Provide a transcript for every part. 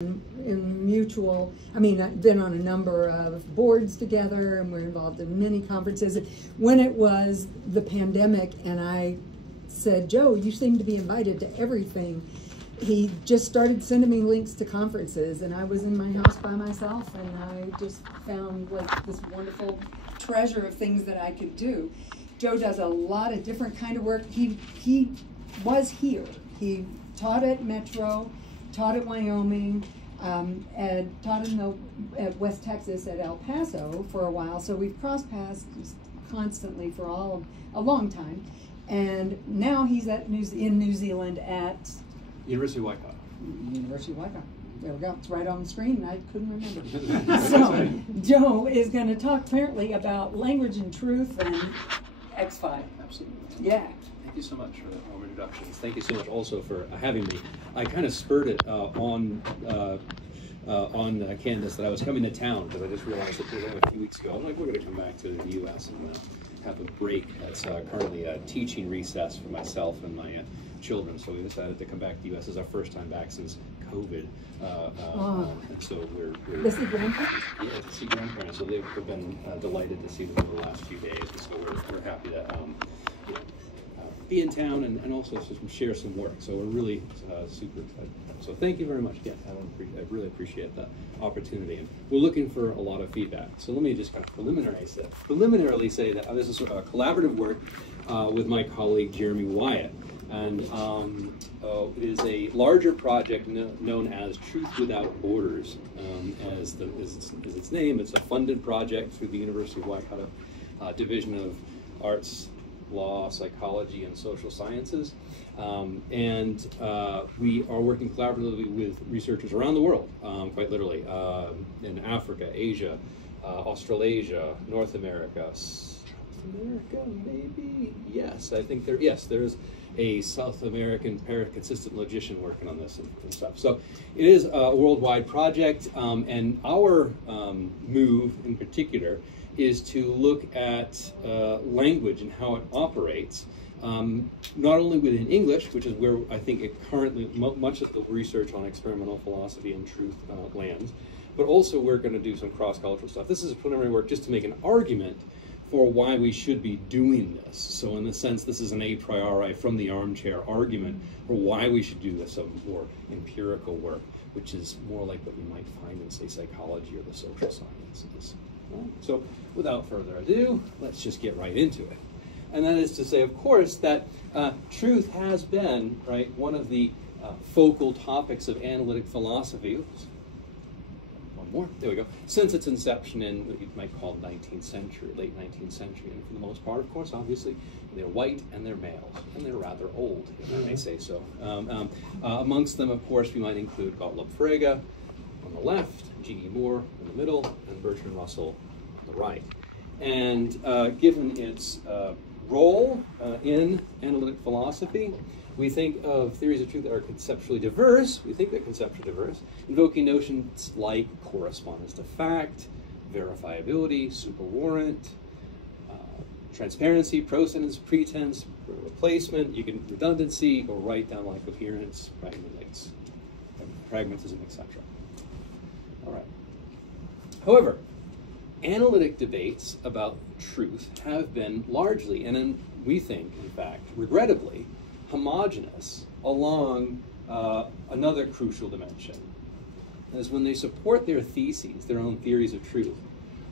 in mutual, I mean, I've been on a number of boards together, and we're involved in many conferences. When it was the pandemic, and I said, Joe, you seem to be invited to everything, he just started sending me links to conferences, and I was in my house by myself, and I just found like this wonderful treasure of things that I could do. Joe does a lot of different kind of work. He was here. He taught at Metro, taught at Wyoming, and taught at West Texas at El Paso for a while. So we've crossed paths constantly for a long time. And now he's in New Zealand at University of Waikato. University of Waikato. There we go. It's right on the screen. I couldn't remember. So Joe is going to talk apparently about language and truth and X5. Absolutely. Yeah. Thank you so much for the warm introductions. Thank you so much also for having me. I kind of spurred it on Candace that I was coming to town because I just realized that a few weeks ago, I'm like, we're going to come back to the U.S. and have a break. That's currently a teaching recess for myself and my children, so we decided to come back to the U.S. as our first time back since COVID. And so we're This is grandparents? Yeah, to see grandparents. So they've been delighted to see them over the last few days. And so we're happy to be in town and also share some work. So we're really super excited. So thank you very much again. I really appreciate that opportunity. And we're looking for a lot of feedback. So let me just kind of preliminarily say that this is a collaborative work with my colleague Jeremy Wyatt. And it is a larger project known as Truth Without Borders. As its name, it's a funded project through the University of Waikato Division of Arts, Law, Psychology, and Social Sciences. And we are working collaboratively with researchers around the world, quite literally, in Africa, Asia, Australasia, North America, South America, maybe? Yes, I think there's a South American paraconsistent logician working on this and stuff. So it is a worldwide project, and our move in particular is to look at language and how it operates, not only within English, which is where I think it currently, much of the research on experimental philosophy and truth lands, but also we're going to do some cross-cultural stuff. This is a preliminary work just to make an argument for why we should be doing this. So in the sense, this is an a priori from the armchair argument for why we should do this, some more empirical work, which is more like what you might find in, say, psychology or the social sciences. So without further ado, let's just get right into it. And that is to say, of course, that truth has been, right, one of the focal topics of analytic philosophy. Oops. More. There we go. Since its inception in what you might call 19th century, late 19th century, and for the most part, of course, obviously, they're white and they're males, and they're rather old, if I may say so. Amongst them, of course, we might include Gottlob Frege on the left, G.E. Moore in the middle, and Bertrand Russell on the right. And given its role in analytic philosophy, we think of theories of truth that are conceptually diverse. We think they're conceptually diverse, invoking notions like correspondence to fact, verifiability, superwarrant, transparency, prosonance, pretense, replacement. You can redundancy, go right down like coherence, pragmatism, etc. All right. However, analytic debates about truth have been largely, and we think, in fact, regrettably, homogeneous along another crucial dimension, as when they support their theses, their own theories of truth,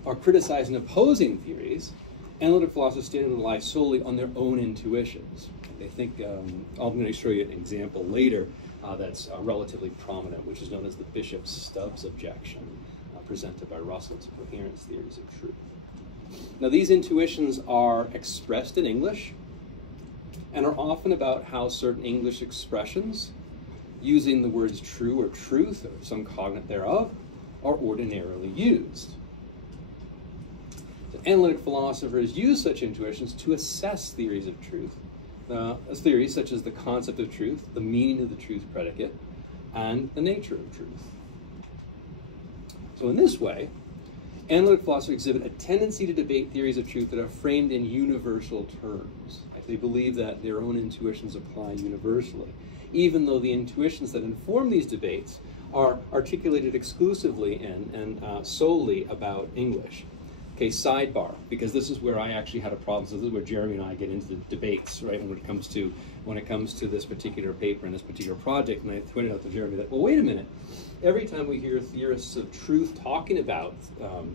or criticize and opposing theories, analytic philosophers stand and rely solely on their own intuitions. They think, I'm going to show you an example later that's relatively prominent, which is known as the Bishop-Stubbs objection, presented by Russell to coherence theories of truth. Now, these intuitions are expressed in English, and are often about how certain English expressions, using the words true or truth or some cognate thereof, are ordinarily used. So analytic philosophers use such intuitions to assess theories of truth, as theories such as the concept of truth, the meaning of the truth predicate, and the nature of truth. So in this way, analytic philosophers exhibit a tendency to debate theories of truth that are framed in universal terms. They believe that their own intuitions apply universally, even though the intuitions that inform these debates are articulated exclusively in and solely about English. Okay, sidebar, because this is where I actually had a problem. So this is where Jeremy and I get into the debates, right? When it comes to this particular paper and this particular project, and I pointed out to Jeremy that, well, wait a minute. Every time we hear theorists of truth talking about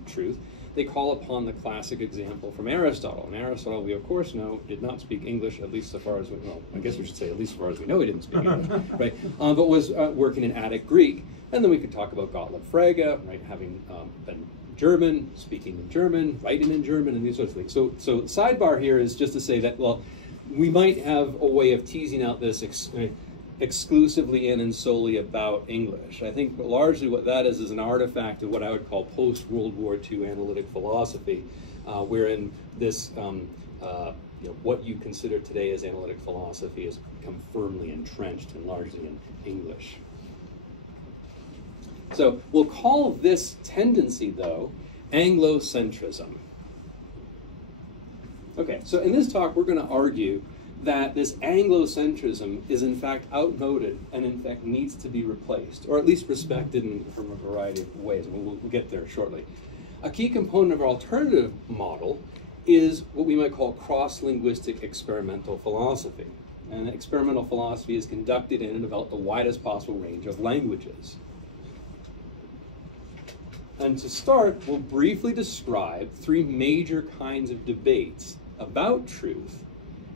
truth, they call upon the classic example from Aristotle. And Aristotle, we of course know, did not speak English, at least so far as we know. I guess we should say at least so far as we know he didn't speak English, right? But was working in Attic Greek. And then we could talk about Gottlob Frege, right, having been German, speaking in German, writing in German, and these sorts of things. So sidebar here is just to say that, well, we might have a way of teasing out this exclusively in and solely about English. I think largely what that is an artifact of what I would call post-World War II analytic philosophy, wherein this, what you consider today as analytic philosophy has become firmly entrenched and largely in English. So we'll call this tendency, though, Anglocentrism. Okay, so in this talk, we're going to argue that this Anglocentrism is in fact outmoded and in fact needs to be replaced, or at least respected from a variety of ways. We'll get there shortly. A key component of our alternative model is what we might call cross-linguistic experimental philosophy. And experimental philosophy is conducted in and about the widest possible range of languages. And to start, we'll briefly describe three major kinds of debates about truth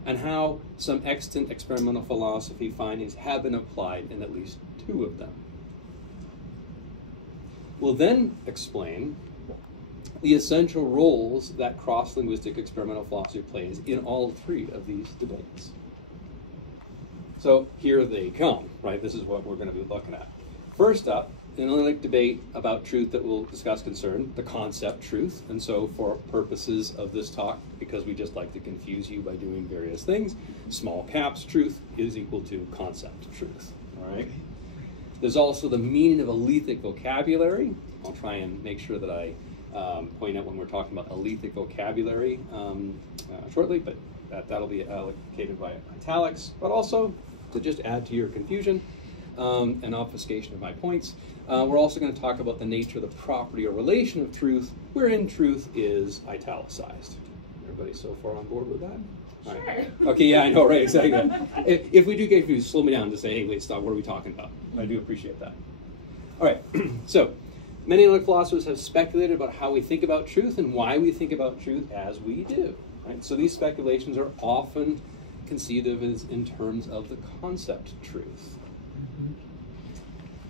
and how some extant experimental philosophy findings have been applied in at least two of them. We'll then explain the essential roles that cross-linguistic experimental philosophy plays in all three of these debates. So here they come, right? This is what we're going to be looking at. First up, an analytic debate about truth that we'll discuss concern the concept truth. And so for purposes of this talk, because we just like to confuse you by doing various things, small caps truth is equal to concept truth, all right? There's also the meaning of alethic vocabulary. I'll try and make sure that I point out when we're talking about alethic vocabulary shortly, but that'll be allocated by italics, but also to just add to your confusion and obfuscation of my points. We're also going to talk about the nature of the property or relation of truth, wherein truth is italicized. Everybody so far on board with that? Sure. Right. Okay, yeah, I know, right, exactly. If we do get confused, slow me down to say, hey, wait, stop, what are we talking about? I do appreciate that. All right, so many analytic philosophers have speculated about how we think about truth and why we think about truth as we do. Right? So these speculations are often conceived of as in terms of the concept truth.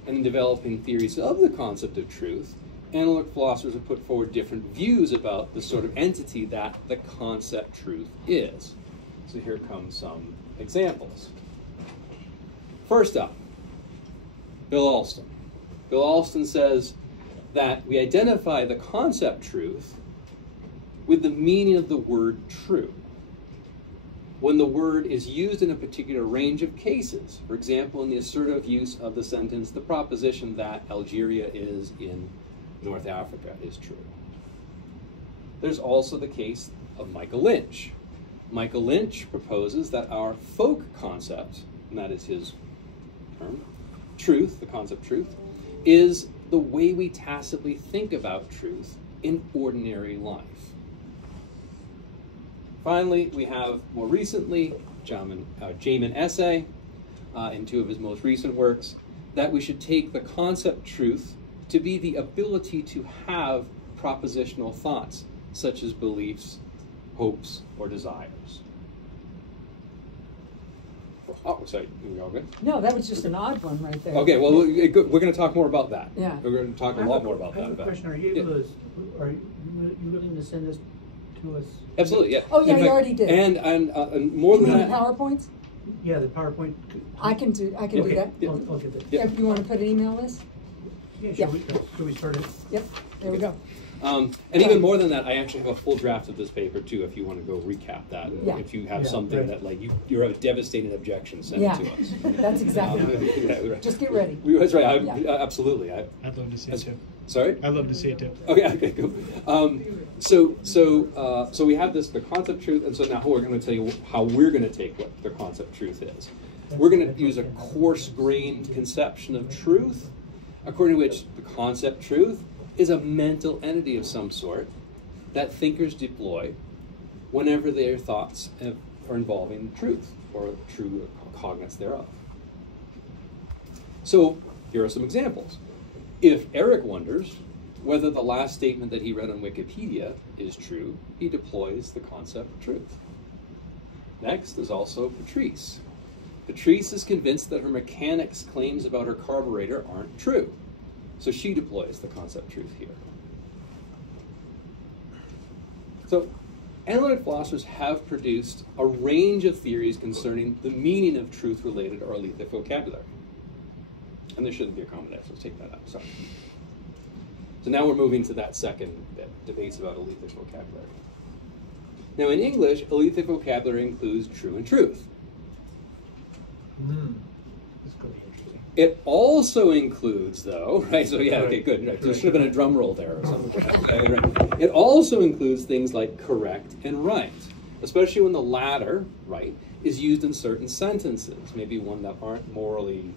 And in developing theories of the concept of truth, analytic philosophers have put forward different views about the sort of entity that the concept truth is. So here come some examples. First up, Bill Alston. Bill Alston says that we identify the concept truth with the meaning of the word true when the word is used in a particular range of cases. For example, in the assertive use of the sentence, the proposition that Algeria is in North Africa is true. There's also the case of Michael Lynch. Michael Lynch proposes that our folk concept, and that is his term, truth, the concept truth, is the way we tacitly think about truth in ordinary life. Finally, we have more recently Jamin Essay in two of his most recent works, that we should take the concept truth to be the ability to have propositional thoughts, such as beliefs, hopes, or desires. Oh, sorry, are we all good? No, that was just an odd one right there. Okay, well, we're going to talk more about that. Yeah. We're going to talk a lot more about that. I have a question. Are you able to, are you willing to send this to us? Absolutely, yeah. Oh, yeah, In you fact, already did. And more than You mean that. the PowerPoints? Yeah, the PowerPoint. I can do Okay. that. Yeah. I'll give it. Yeah. If you want to put an email list? Yeah, Yeah. should we start it? Yep, there we go. And even more than that, I actually have a full draft of this paper too, if you want to go recap that. Yeah. If you have Yeah, something right. that like you have a devastating objection, send Yeah, it to us. that's exactly right. Yeah, right. Just get ready. That's right. Yeah. Absolutely. I'd love to see it too. Sorry. I'd love to see it too. Okay, cool. So we have the concept truth, and so now we're going to tell you how we're going to take what the concept truth is. We're going to use a coarse-grained conception of truth, according to which the concept truth is a mental entity of some sort that thinkers deploy whenever their thoughts are involving truth or true cognates thereof. So here are some examples. If Eric wonders whether the last statement that he read on Wikipedia is true, he deploys the concept of truth. Next is also Patrice. Patrice is convinced that her mechanic's claims about her carburetor aren't true, so she deploys the concept of truth here. So analytic philosophers have produced a range of theories concerning the meaning of truth-related or alethic vocabulary. And there shouldn't be a comma there, so let's take that out, sorry. So now we're moving to that second bit, debates about alethic vocabulary. Now in English, alethic vocabulary includes true and truth. That's going to be interesting. It also includes, though, right, so yeah, okay, good, right. There should have been a drum roll there or something. Right. It also includes things like correct and right, especially when the latter, right, is used in certain sentences, maybe one that aren't morally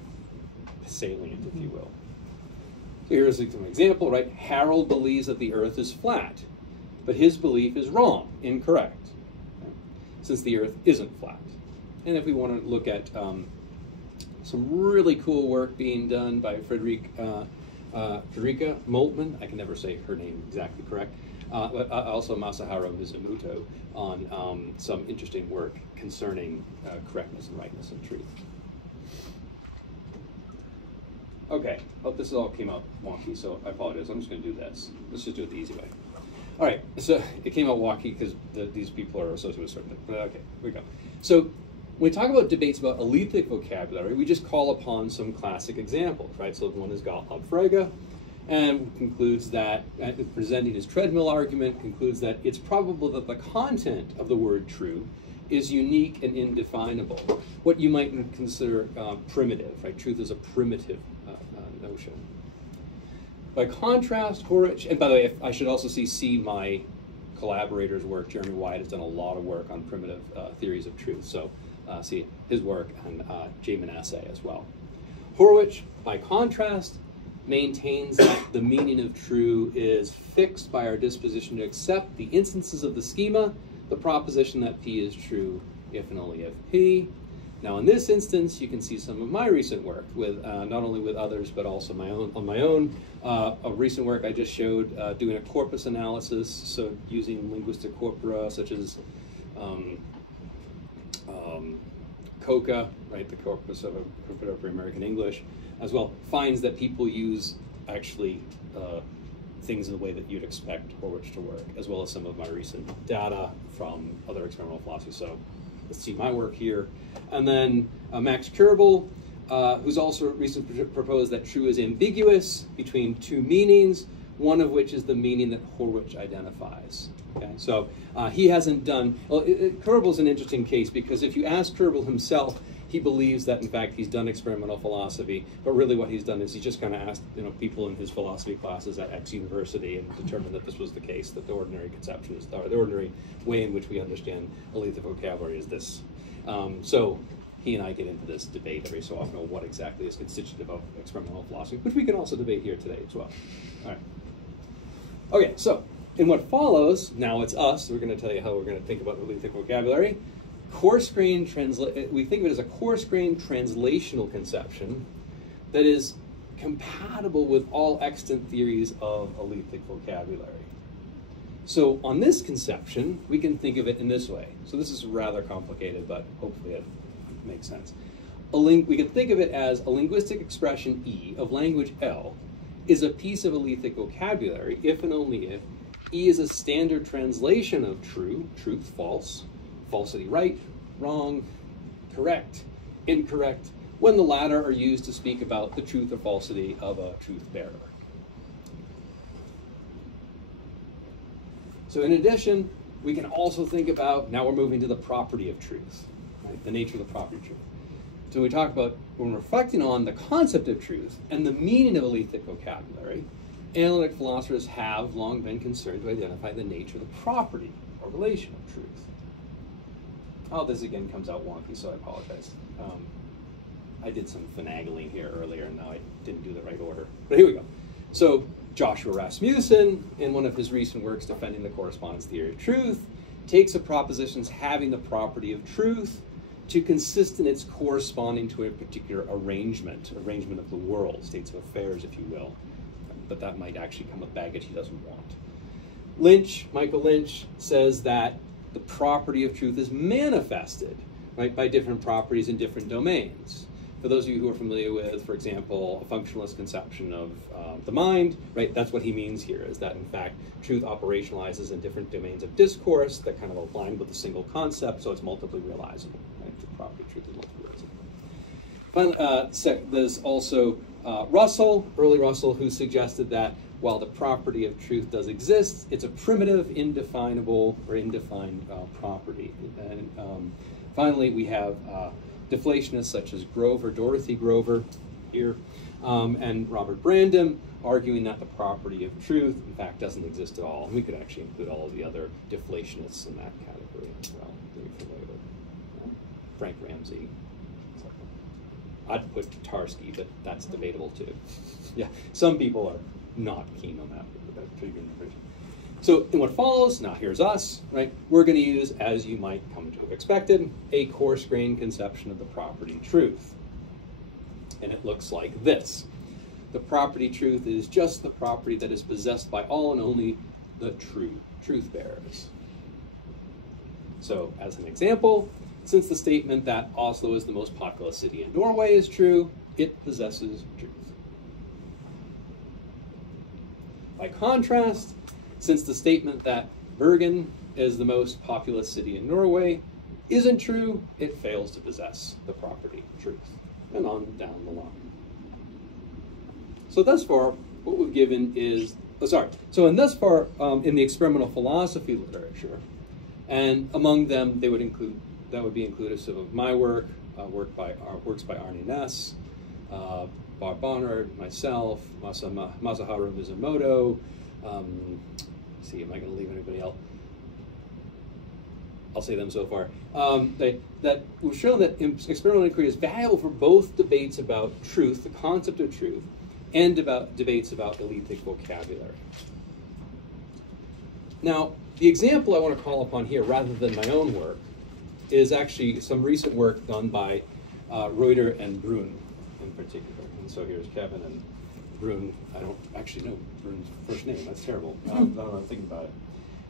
salient, if you will. So here's an example, right? Harold believes that the earth is flat, but his belief is wrong, incorrect, right? Since the earth isn't flat. And if we want to look at some really cool work being done by Frederica Moltmann, I can never say her name exactly correct, but also Masaharu Mizumoto on some interesting work concerning correctness and rightness and truth. Okay, oh, this all came out wonky, so I apologize. I'm just going to do this. Let's just do it the easy way. All right, so it came out wonky because these people are associated with certain things. But okay, here we go. So when we talk about debates about alethic vocabulary, we just call upon some classic examples, right? So one is Gottlob Frege, and concludes that, presenting his treadmill argument, concludes that it's probable that the content of the word true is unique and indefinable, what you might consider primitive, right? Truth is a primitive notion. By contrast, Horwich, and by the way, I should also see my collaborator's work. Jeremy Wyatt has done a lot of work on primitive theories of truth, so see his work and J. Manasseh as well. Horwich, by contrast, maintains that the meaning of true is fixed by our disposition to accept the instances of the schema, the proposition that P is true if and only if P. Now in this instance, you can see some of my recent work with not only with others, but also on my own. A recent work I just showed doing a corpus analysis, so using linguistic corpora such as COCA, right, the corpus of contemporary American English, as well, finds that people use actually things in the way that you'd expect Horwich to work, as well as some of my recent data from other experimental philosophy. So let's see my work here. And then Max Kurbel, who's also recently proposed that true is ambiguous between two meanings, one of which is the meaning that Horwich identifies. Okay, so he hasn't done, well, Kurbel's an interesting case because if you ask Kurbel himself, he believes that, in fact, he's done experimental philosophy, but really what he's done is he just kind of asked, people in his philosophy classes at X university and determined that this was the case, that the ordinary conception is, or the ordinary way in which we understand alethic vocabulary is this. So he and I get into this debate every so often on what exactly is constitutive of experimental philosophy, which we can also debate here today as well. All right. Okay, so in what follows, now it's us, we're going to tell you how we're going to think about alethic vocabulary. We think of it as a coarse-grained translational conception that is compatible with all extant theories of alethic vocabulary. So on this conception, we can think of it in this way. So this is rather complicated, but hopefully it makes sense. We can think of it as a linguistic expression E of language L is a piece of alethic vocabulary if and only if E is a standard translation of true, truth, false, falsity, right, wrong, correct, incorrect, when the latter are used to speak about the truth or falsity of a truth bearer. So in addition, we can also think about, now we're moving to the property of truth, right? The nature of the property of truth. So we talk about, when reflecting on the concept of truth and the meaning of alethic vocabulary, analytic philosophers have long been concerned to identify the nature of the property or relation of truth. Oh, this again comes out wonky, so I apologize. I did some finagling here earlier, and now I didn't do the right order. But here we go. So Joshua Rasmussen, in one of his recent works defending the correspondence theory of truth, takes a proposition having the property of truth to consist in its corresponding to a particular arrangement of the world, states of affairs, if you will. But that might actually come with baggage he doesn't want. Michael Lynch, says that the property of truth is manifested, right, by different properties in different domains. For those of you who are familiar with, for example, a functionalist conception of the mind, right, that's what he means here, is that in fact truth operationalizes in different domains of discourse that kind of align with a single concept, so it's multiply realizable. Right? The property of truth is multiply realizable. Finally, there's also early Russell, who suggested that while the property of truth does exist, it's a primitive, indefinable, or indefined property. And finally, we have deflationists such as Dorothy Grover here, and Robert Brandom, arguing that the property of truth, in fact, doesn't exist at all. And we could actually include all of the other deflationists in that category as well. Frank Ramsey. I'd put Tatarski, but that's debatable too. Yeah, some people are not keen on that. So in what follows, now here's us, right? We're going to use, as you might come to have expected, a coarse-grained conception of the property truth. And it looks like this. The property truth is just the property that is possessed by all and only the true truth bearers. So as an example, since the statement that Oslo is the most populous city in Norway is true, it possesses truth. By contrast, since the statement that Bergen is the most populous city in Norway isn't true, it fails to possess the property truth. And on down the line. So thus far, what we've given is, in the experimental philosophy literature, and among them that would be inclusive of my work, works by Arne Næss, Bob Barnard, myself, Masaharu Mizumoto. Let's see, am I going to leave anybody else? I'll say them so far. That we've shown that experimental inquiry is valuable for both debates about truth, the concept of truth, and about debates about elitic vocabulary. Now, the example I want to call upon here, rather than my own work, is actually some recent work done by Reuter and Brun in particular. And so here's Kevin and Brun. I don't actually know Brun's first name. That's terrible. I don't know, I'm thinking about it.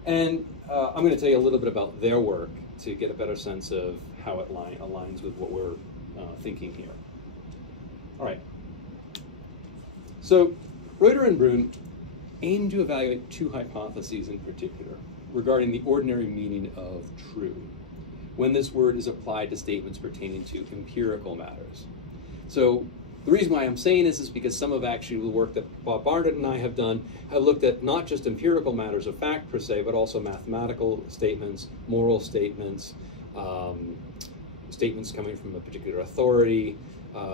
And I'm going to tell you a little bit about their work to get a better sense of how it aligns with what we're thinking here. All right. So Reuter and Brun aim to evaluate two hypotheses in particular regarding the ordinary meaning of true, when this word is applied to statements pertaining to empirical matters. So the reason why I'm saying this is because some of actually the work that Bob Barnard and I have done have looked at not just empirical matters of fact per se, but also mathematical statements, moral statements, statements coming from a particular authority,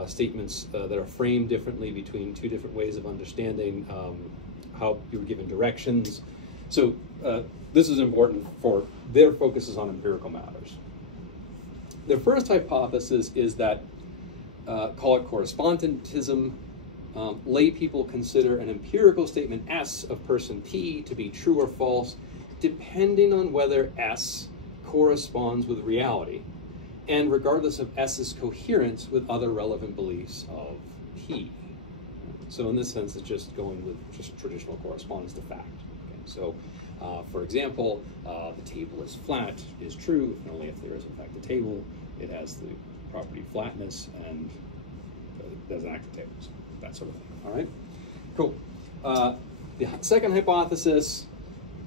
statements that are framed differently between two different ways of understanding how you were given directions. So this is important for their focuses on empirical matters. Their first hypothesis is that, call it correspondentism, lay people consider an empirical statement S of person P to be true or false, depending on whether S corresponds with reality, and regardless of S's coherence with other relevant beliefs of P. So in this sense, it's just going with just traditional correspondence to fact. Okay? So, for example, the table is flat is true, and only if there is in fact a table. It has the property of flatness and doesn't act as tables, that sort of thing. All right, cool. The second hypothesis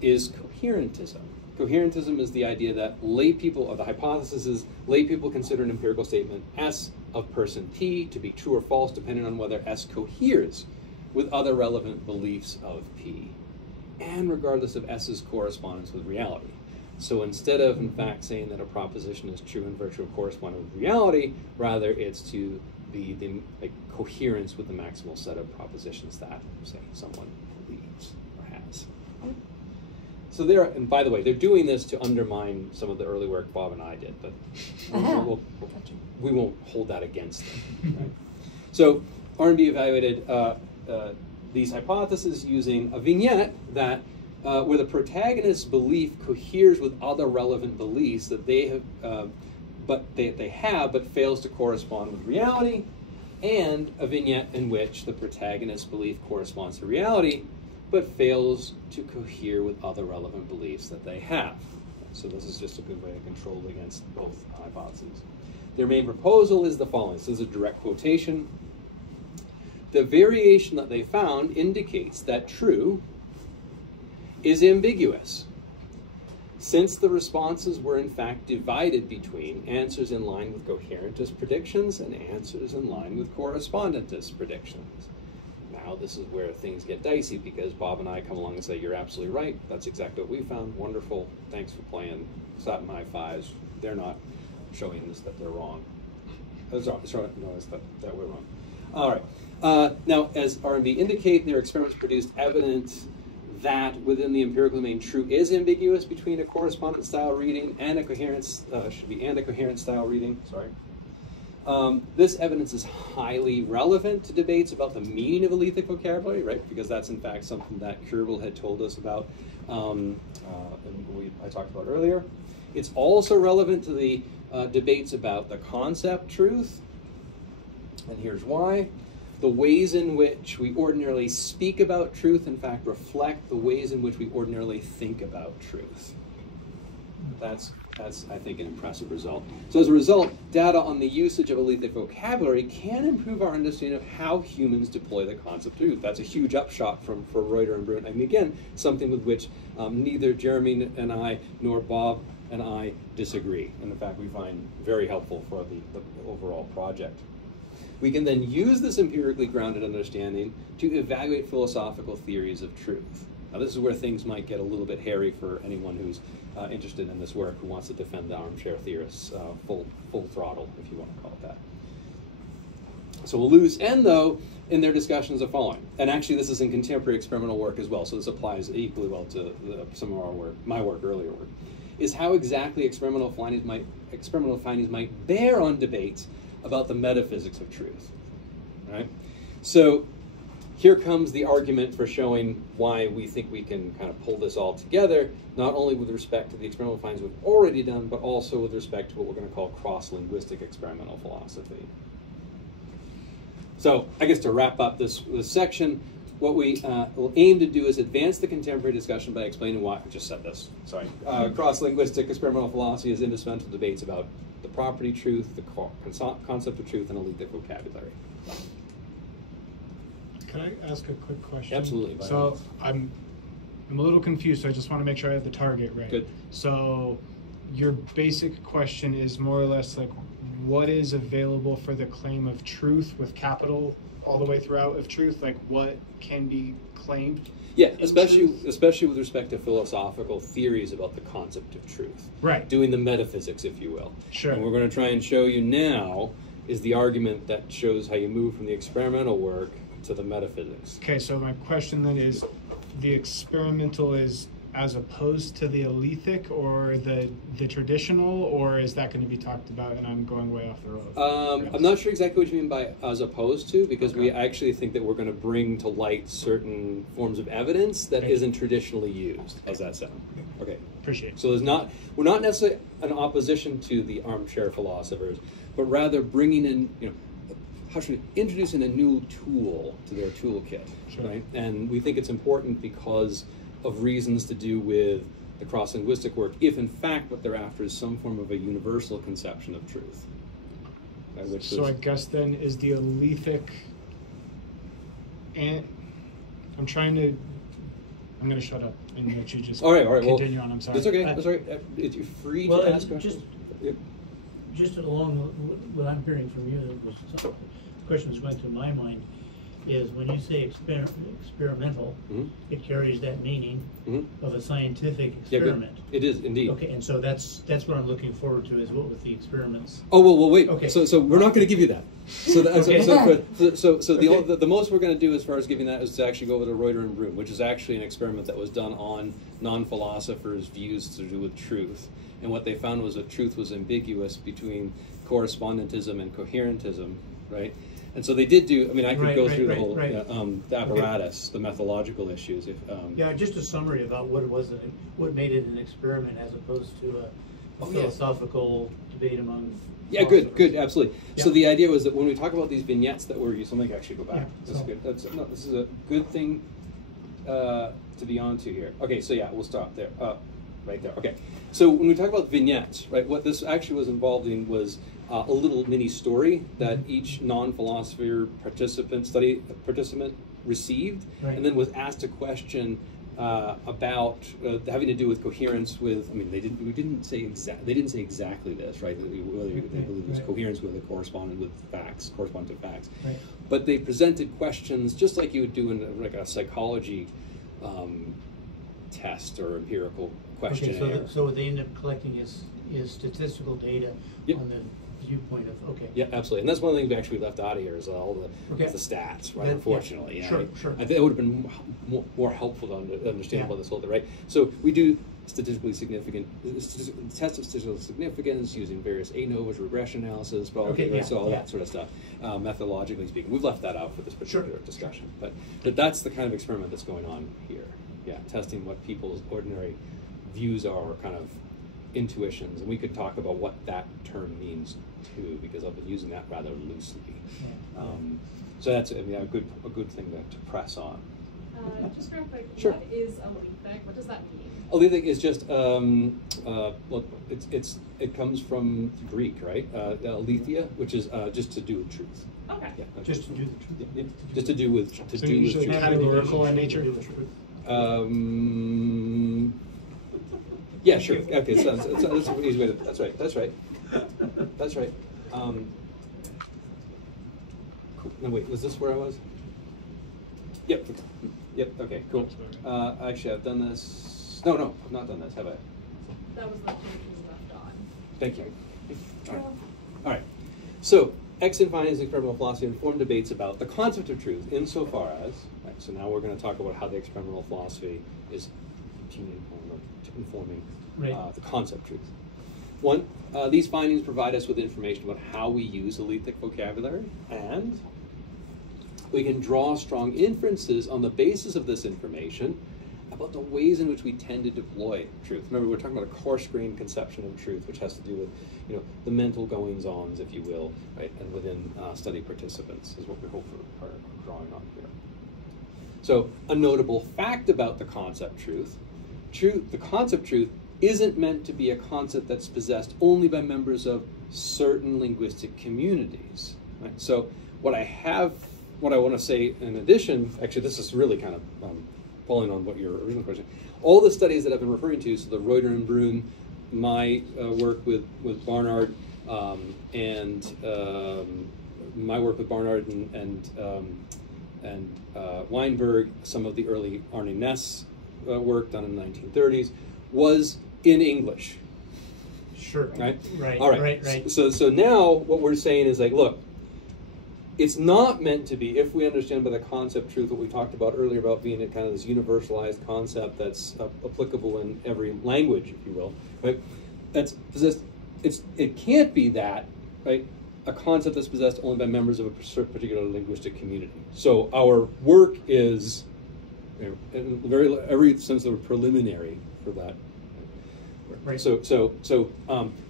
is coherentism. Coherentism is the idea that lay people, or the hypothesis is lay people consider an empirical statement S of person P to be true or false, depending on whether S coheres with other relevant beliefs of P, and regardless of S's correspondence with reality. So instead of, in fact, saying that a proposition is true in virtue of corresponding with reality, rather it's to be the coherence with the maximal set of propositions that, say, someone believes or has. So they're, and by the way, they're doing this to undermine some of the early work Bob and I did, but we won't hold that against them. Right? So R&B evaluated these hypotheses using a vignette that where the protagonist's belief coheres with other relevant beliefs that they have, but fails to correspond with reality, and a vignette in which the protagonist's belief corresponds to reality, but fails to cohere with other relevant beliefs that they have. So this is just a good way to control against both hypotheses. Their main proposal is the following. This is a direct quotation. The variation that they found indicates that true is ambiguous, since the responses were in fact divided between answers in line with coherentist predictions and answers in line with correspondentist predictions. Now this is where things get dicey, because Bob and I come along and say, you're absolutely right, that's exactly what we found, wonderful, thanks for playing, slap my high fives. They're not showing us that they're wrong. Showing us that we're wrong. All right. Now, as R&B indicate, their experiments produced evidence that within the empirical domain, true is ambiguous between a correspondent style reading and a coherent style reading. Sorry. This evidence is highly relevant to debates about the meaning of alethic vocabulary, right? Because that's in fact something that Kurbel had told us about, and I talked about earlier. It's also relevant to the debates about the concept truth, and here's why. The ways in which we ordinarily speak about truth, in fact, reflect the ways in which we ordinarily think about truth. That's I think, an impressive result. So as a result, data on the usage of alethic vocabulary can improve our understanding of how humans deploy the concept of truth. That's a huge upshot for Reuter and Bruin. I mean, again, something with which neither Jeremy and I nor Bob and I disagree. And in fact, we find very helpful for the overall project. We can then use this empirically grounded understanding to evaluate philosophical theories of truth. Now, this is where things might get a little bit hairy for anyone who's interested in this work, who wants to defend the armchair theorists full throttle, if you want to call it that. So a loose end, though, in their discussions are following. And actually, this is in contemporary experimental work as well, so this applies equally well to some of our work, my work, earlier work, is how exactly experimental findings might bear on debates about the metaphysics of truth, right? So here comes the argument for showing why we think we can kind of pull this all together, not only with respect to the experimental findings we've already done, but also with respect to what we're going to call cross-linguistic experimental philosophy. So I guess to wrap up this section, what we will aim to do is advance the contemporary discussion by explaining why, I just said this, sorry, cross-linguistic experimental philosophy is indispensable debates about the property truth, the concept of truth, and alethic vocabulary. Can I ask a quick question? Absolutely. So I'm a little confused, so I just want to make sure I have the target right. Good. So your basic question is more or less like, what is available for the claim of truth with capital all the way throughout of truth? Like, what can be claimed? Yeah, especially with respect to philosophical theories about the concept of truth. Right. Doing the metaphysics, if you will. Sure. And we're going to try and show you now is the argument that shows how you move from the experimental work to the metaphysics. Okay, so my question then is, the experimental is as opposed to the alethic or the traditional, or is that going to be talked about and I'm going way off the road? I'm not sure exactly what you mean by as opposed to, because we actually think that we're going to bring to light certain forms of evidence that isn't traditionally used. How's that sound? Okay. Appreciate it. So we're not necessarily an opposition to the armchair philosophers, but rather bringing in, how should we introducing a new tool to their toolkit, Sure. right? And we think it's important because of reasons to do with the cross-linguistic work, if in fact what they're after is some form of a universal conception of truth. Right, So I guess then is the alethic, and I'm going to shut up and let you just continue on. I'm sorry. That's okay. That's all right. You're free to ask questions. Just along what I'm hearing from you, the question that's going through my mind is when you say experimental, it carries that meaning of a scientific experiment. Yeah, it is indeed. Okay, and so that's what I'm looking forward to, is what with the experiments. Oh well, wait. Okay. So we're not going to give you that. So Okay. the most we're going to do as far as giving that is to actually go over to Reuter and Broom, which is actually an experiment that was done on non-philosophers' views to do with truth, and what they found was that truth was ambiguous between correspondentism and coherentism, right? And so they did do. I mean, I could go through the whole the apparatus, the methodological issues. If yeah, just a summary about what it was, what made it an experiment as opposed to a philosophical debate among. Yeah, good, absolutely. Yeah. So the idea was that when we talk about these vignettes that were used, something actually go back. Yeah, That's good. This is a good thing to be onto here. Okay, so yeah, we'll stop there. Right there. Okay. So when we talk about vignettes, right, what this actually was involved in was a little mini story that each non-philosopher participant received, and then was asked a question about having to do with coherence with. I mean, they didn't say exactly this, right? Whether it was coherence with it corresponded to facts, Right. but they presented questions just like you would do in like a psychology test or empirical questionnaire. Okay, so what they end up collecting is statistical data on the viewpoint of Yeah, absolutely, and that's one of the things we actually left out of here is all the stats, right? Unfortunately, Sure. I think it would have been more helpful to understand about this whole thing, right? So we do statistically significant tests of statistical significance using various ANOVAs, regression analysis, probably, so all that sort of stuff. Methodologically speaking, we've left that out for this particular discussion, but that's the kind of experiment that's going on here. Yeah, testing what people's ordinary views are, or kind of intuitions, and we could talk about what that term means too, because I've been using that rather loosely. So that's a good thing to press on. Just real quick, Sure. what is Analytic? What does that mean? Analytic is just well, it comes from Greek, right? Aletheia, which is just to do with truth. Okay. Yeah, just to do the truth. Yeah, just to do with So usually truth. categorical in nature. Yeah, sure. Okay, so that's an easy way to. That's right. Cool. No, wait. Was this where I was? Yep. Okay. Cool. Actually, I've done this. No, I've not done this. Have I? That was the page we left on. Thank you. All right. So, extant findings in experimental philosophy inform debates about the concept of truth insofar as. Right, so now we're going to talk about how the experimental philosophy is informing the concept of truth. One, these findings provide us with information about how we use Eleatic vocabulary, and we can draw strong inferences on the basis of this information about the ways in which we tend to deploy truth. Remember, we're talking about a coarse-grained conception of truth, which has to do with, the mental goings-ons, if you will, right, and within study participants is what we hope for are drawing on here. So, a notable fact about the concept truth, the concept truth isn't meant to be a concept that's possessed only by members of certain linguistic communities. Right? So, what I want to say in addition, actually, this is really kind of following on what your original question. All the studies that I've been referring to, so the Reuter and Broom, my work with Barnard, and my work with Barnard and Weinberg, some of the early Arne Ness work done in the 1930s, was in English. Sure. Right. All right. So now what we're saying is like, look, it's not meant to be, if we understand by the concept truth what we talked about earlier about being a kind of this universalized concept that's applicable in every language, if you will, right? That's possessed. It can't be that, right? A concept that's possessed only by members of a particular linguistic community. So our work is, in every sense of a preliminary for that. Right. So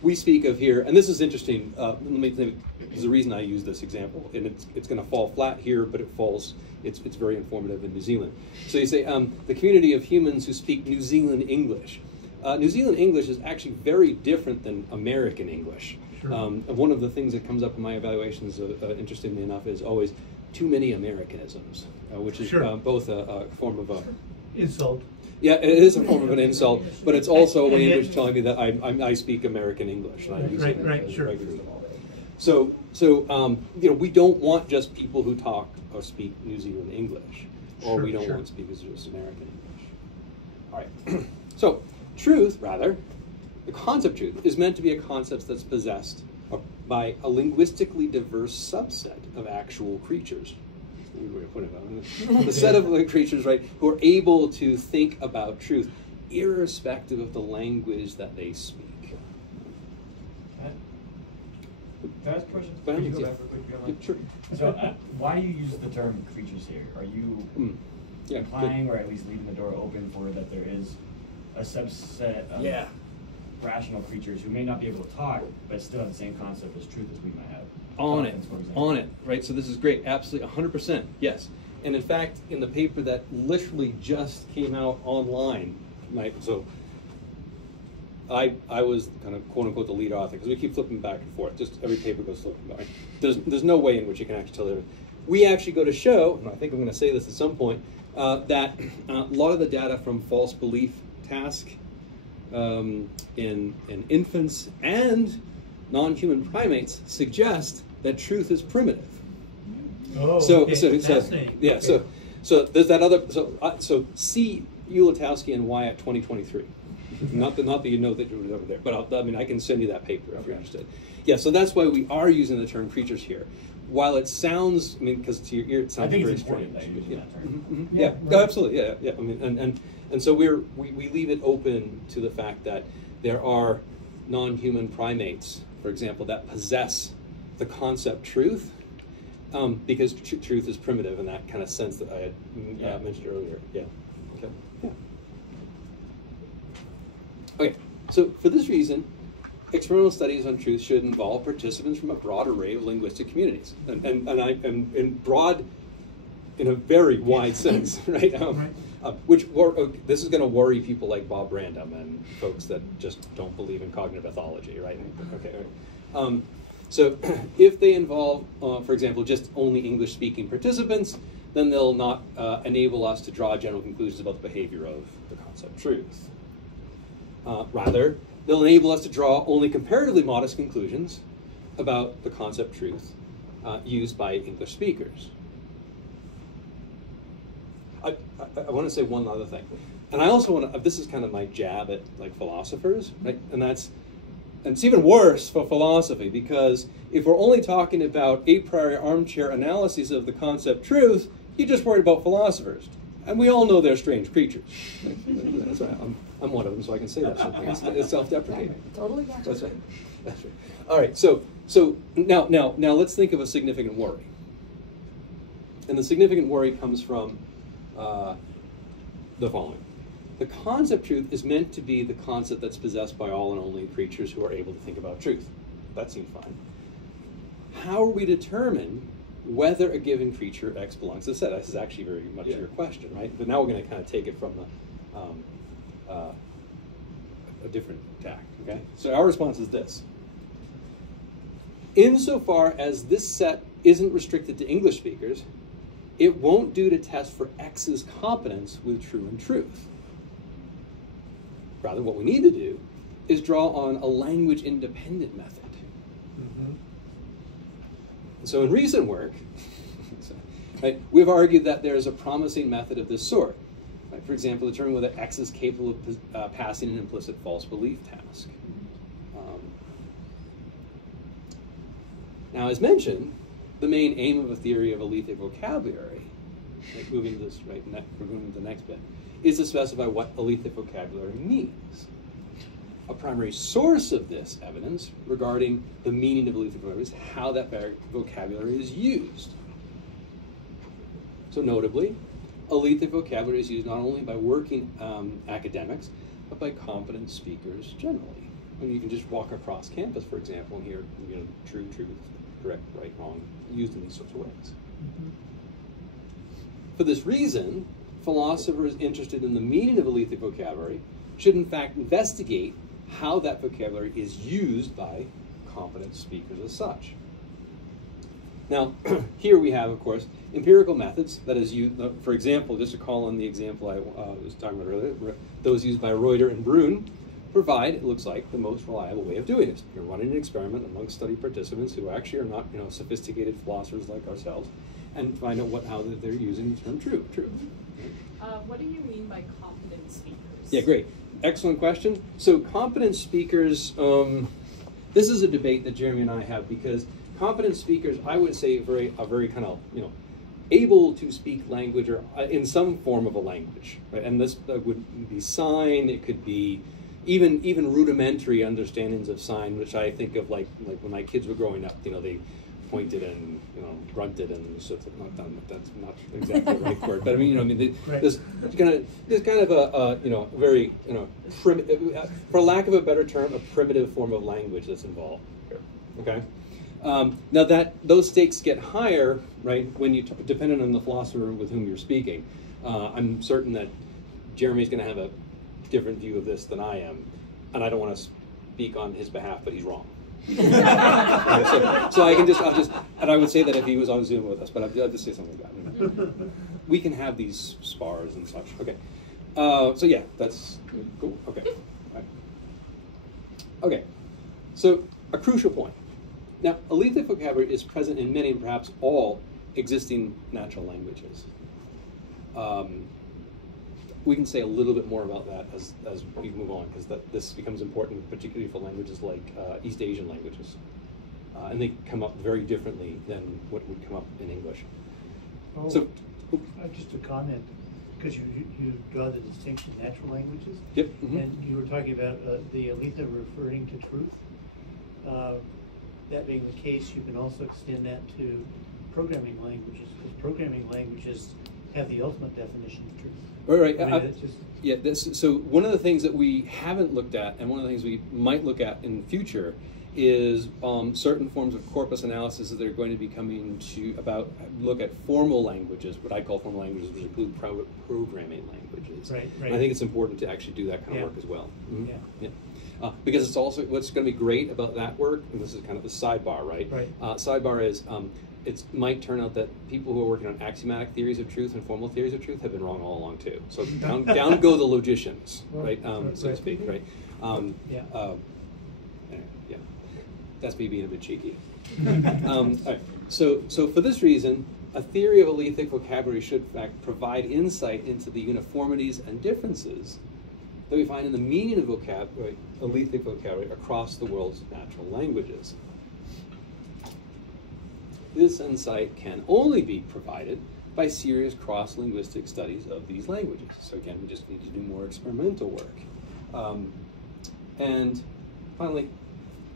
we speak of here, and this is interesting. Let me think. There's a reason I use this example, and it's going to fall flat here, but it's very informative in New Zealand. So you say the community of humans who speak New Zealand English. New Zealand English is actually very different than American English. Sure. One of the things that comes up in my evaluations, interestingly enough, is always too many Americanisms, which is both a form of a insult. Yeah, it is a form of an insult, but it's also a way in which telling me that I speak American English. And I use it Right, sure. regularly. So you know, we don't want just people who talk or speak New Zealand English, or Sure, we don't sure. want speakers of just American English. All right. So truth, rather, the concept truth, is meant to be a concept that's possessed by a linguistically diverse subset of actual creatures. That's a weird way of putting it. The set of creatures, right, who are able to think about truth, irrespective of the language that they speak. Can I ask a question? Go ahead, Could you go yeah. back real quick, if you don't Yeah, mind? sure. So, why do you use the term creatures here? Are you Yeah. implying, or at least leaving the door open for that there is a subset of Yeah. rational creatures who may not be able to talk, but still have the same concept as truth as we might have? On it, Dolphins, for example. on it, right? So this is great, absolutely, 100%, yes. And in fact, in the paper that literally just came out online, so I was kind of quote unquote the lead author, because we keep flipping back and forth. Just every paper goes flipping back. There's no way in which you can actually tell the difference. We actually go to show, and I think I'm going to say this at some point, that a lot of the data from false belief task in infants and non-human primates suggest that truth is primitive. Oh, So, okay. Fascinating. yeah. Okay. So there's that other. So see Ultaowski and Wyatt 2023. Not that you know that it was over there, but I mean I can send you that paper if you're interested. Yeah. So that's why we are using the term creatures here. While it sounds, I mean, because to your ear it sounds I think very it's important strange. that you're using that term. Mhm, mhm. Yeah, Yeah. right. Absolutely. Yeah. Yeah. I mean, and so we leave it open to the fact that there are non-human primates, for example, that possess the concept truth. Because truth is primitive in that kind of sense that I had mentioned earlier. Yeah. Okay. Yeah. Okay. So for this reason, experimental studies on truth should involve participants from a broad array of linguistic communities, and in broad, in a very wide sense, right? This is going to worry people like Bob Random and folks that just don't believe in cognitive ethology, right? Okay. So if they involve, for example, just only English-speaking participants, then they'll not enable us to draw general conclusions about the behavior of the concept truth. Rather, they'll enable us to draw only comparatively modest conclusions about the concept truth used by English speakers. I want to say one other thing. And I also want to, this is kind of my jab at like philosophers, right? And it's even worse for philosophy, because if we're only talking about a priori armchair analyses of the concept truth, you're just worried about philosophers. And we all know they're strange creatures. That's right. I'm one of them, so I can say that. It's self-deprecating. Totally got That's you. right. That's right. All right. So now let's think of a significant worry. And the significant worry comes from the following. The concept truth is meant to be the concept that's possessed by all and only creatures who are able to think about truth. That seems fine. How are we determine whether a given creature X belongs to the set? This is actually very much your question, right? But now we're going to kind of take it from a different tack, okay? So our response is this. Insofar as this set isn't restricted to English speakers, it won't do to test for X's competence with true and truth. Rather, what we need to do is draw on a language-independent method. So in recent work, right, we've argued that there is a promising method of this sort. Right? For example, determining whether X is capable of passing an implicit false belief task. Now, as mentioned, the main aim of a theory of alethic vocabulary, right, moving to this, right, we're going to the next bit, is to specify what alethic vocabulary means. A primary source of this evidence regarding the meaning of alethic vocabulary is how that vocabulary is used. So notably, alethic vocabulary is used not only by working academics, but by competent speakers generally. And you can just walk across campus, for example, and hear true, correct, right, wrong, used in these sorts of ways. For this reason, philosophers interested in the meaning of alethic vocabulary should in fact investigate how that vocabulary is used by competent speakers as such. Now, here we have, of course, empirical methods that is used, for example, just to call on the example I was talking about earlier, those used by Reuter and Brun, provide, it looks like, the most reliable way of doing this. You're running an experiment amongst study participants who actually are not, sophisticated philosophers like ourselves, and find out how they're using the term truth. What do you mean by competent speakers? Yeah, great. Excellent question. So competent speakers, this is a debate that Jeremy and I have, because competent speakers, I would say, are very kind of, able to speak language or in some form of a language, right? And this would be sign. It could be even rudimentary understandings of sign, which I think of like when my kids were growing up. They pointed and grunted and so that's not exactly the right word, but Right. there's kind of a very primitive, for lack of a better term, a primitive form of language that's involved. Okay. Now that those stakes get higher, right, when you depending on the philosopher with whom you're speaking. I'm certain that Jeremy's going to have a different view of this than I am, and I don't want to speak on his behalf, but he's wrong. Right, so I'll just, and I would say that if he was on Zoom with us, but I'll just say something like that. We can have these spars and such. Okay. So yeah, that's cool. Okay. Right. Okay. So a crucial point. Now, Alethic vocabulary is present in many and perhaps all existing natural languages. We can say a little bit more about that as we move on, because this becomes important, particularly for languages like East Asian languages. And they come up very differently than what would come up in English. Oh, So, just a comment, because you draw the distinction natural languages. Yep. Mhm. And you were talking about the Aletha referring to truth. That being the case, you can also extend that to programming languages, because programming languages have the ultimate definition of truth. Right. I mean, it's just, Yeah, so one of the things that we haven't looked at, and one of the things we might look at in the future, is certain forms of corpus analysis that are going to be coming to look at formal languages, what I call formal languages, which include programming languages. Right. And I think it's important to actually do that kind of work as well. Mhm. Yeah. Because it's also, what's going to be great about that work, and this is kind of the sidebar, right? Right. Sidebar is, it might turn out that people who are working on axiomatic theories of truth and formal theories of truth have been wrong all along too. So down go the logicians, right? So to speak, right? Yeah. Yeah. That's me being a bit cheeky. All right. So for this reason, a theory of Alethic vocabulary should, in fact, provide insight into the uniformities and differences that we find in the meaning of Alethic vocabulary across the world's natural languages. This insight can only be provided by serious cross-linguistic studies of these languages. So again, we just need to do more experimental work. And finally,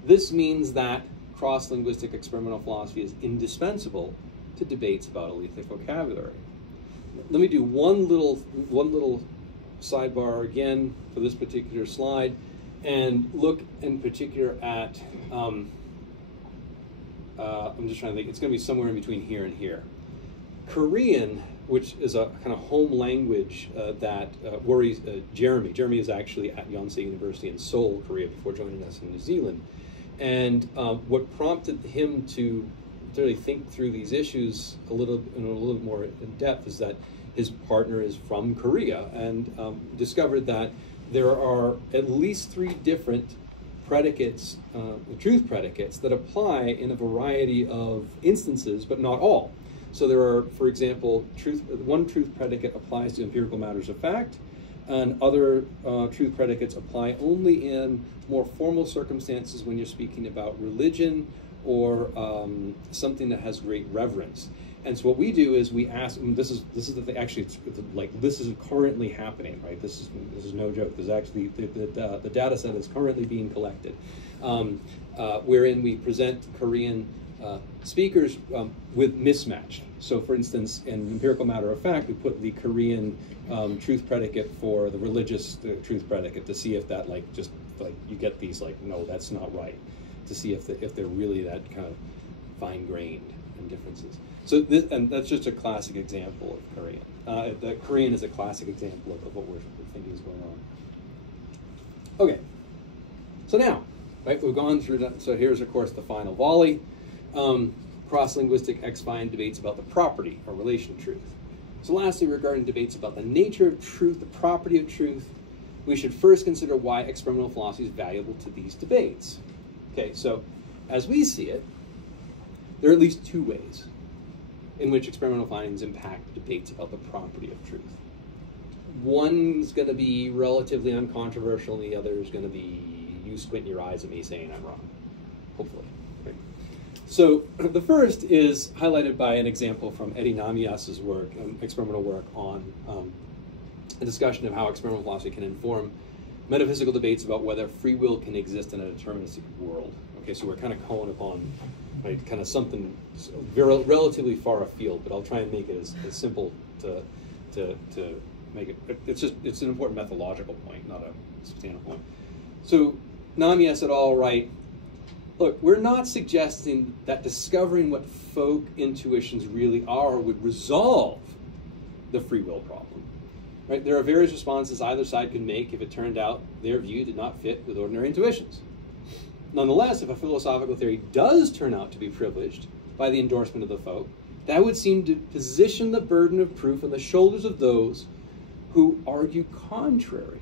this means that cross-linguistic experimental philosophy is indispensable to debates about Alethic vocabulary. Let me do one little sidebar again for this particular slide, and look in particular at, I'm just trying to think, it's going to be somewhere in between here and here. Korean, which is a kind of home language that worries Jeremy. Jeremy is actually at Yonsei University in Seoul, Korea, before joining us in New Zealand. And what prompted him to really think through these issues a little more in depth is that his partner is from Korea, and discovered that there are at least 3 different predicates, truth predicates, that apply in a variety of instances, but not all. So there are, for example, one truth predicate applies to empirical matters of fact, and other truth predicates apply only in more formal circumstances when you're speaking about religion or something that has great reverence. And so what we do is we ask, and this is the thing, actually, it's like, this is currently happening, right? This is no joke. There's actually, the data set is currently being collected, wherein we present Korean speakers with mismatch. So for instance, in empirical matter of fact, we put the Korean truth predicate for the religious truth predicate to see if that, you get these, no, that's not right, to see if they're really that kind of fine-grained in differences. So and that's just a classic example of Korean. The Korean is a classic example of what we're thinking is going on. Okay, so now, right, we've gone through that. So here's, of course, the final volley. Cross-linguistic X-Fine debates about the property or relation of truth. So lastly, regarding debates about the nature of truth, the property of truth, we should first consider why experimental philosophy is valuable to these debates. Okay, so as we see it, there are at least two ways in which experimental findings impact debates about the property of truth. One's going to be relatively uncontroversial, and the other is going to be you squint your eyes at me saying I'm wrong, hopefully. Right? So the first is highlighted by an example from Eddie Namias's work, experimental work on a discussion of how experimental philosophy can inform metaphysical debates about whether free will can exist in a deterministic world. Okay, so we're kind of calling upon kind of something very, relatively far afield, but I'll try and make it as simple to make it. It's an important methodological point, not a substantial point. So Namias et al. Write, look, we're not suggesting that discovering what folk intuitions really are would resolve the free will problem. Right? There are various responses either side could make if it turned out their view did not fit with ordinary intuitions. Nonetheless, if a philosophical theory does turn out to be privileged by the endorsement of the folk, that would seem to position the burden of proof on the shoulders of those who argue contrary,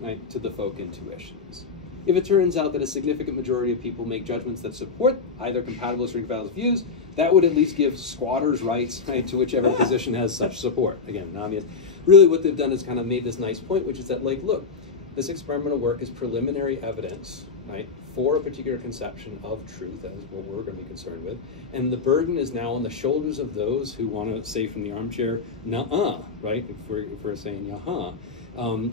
right, to the folk intuitions. If it turns out that a significant majority of people make judgments that support either compatibilist or incompatibilist views, that would at least give squatters' rights, right, to whichever position has such support. Again, Namias. Really what they've done is kind of made this nice point, which is that, like, look, this experimental work is preliminary evidence, right, for a particular conception of truth, as what we're going to be concerned with, and the burden is now on the shoulders of those who want to say from the armchair, nuh-uh, right, if we're saying yaha,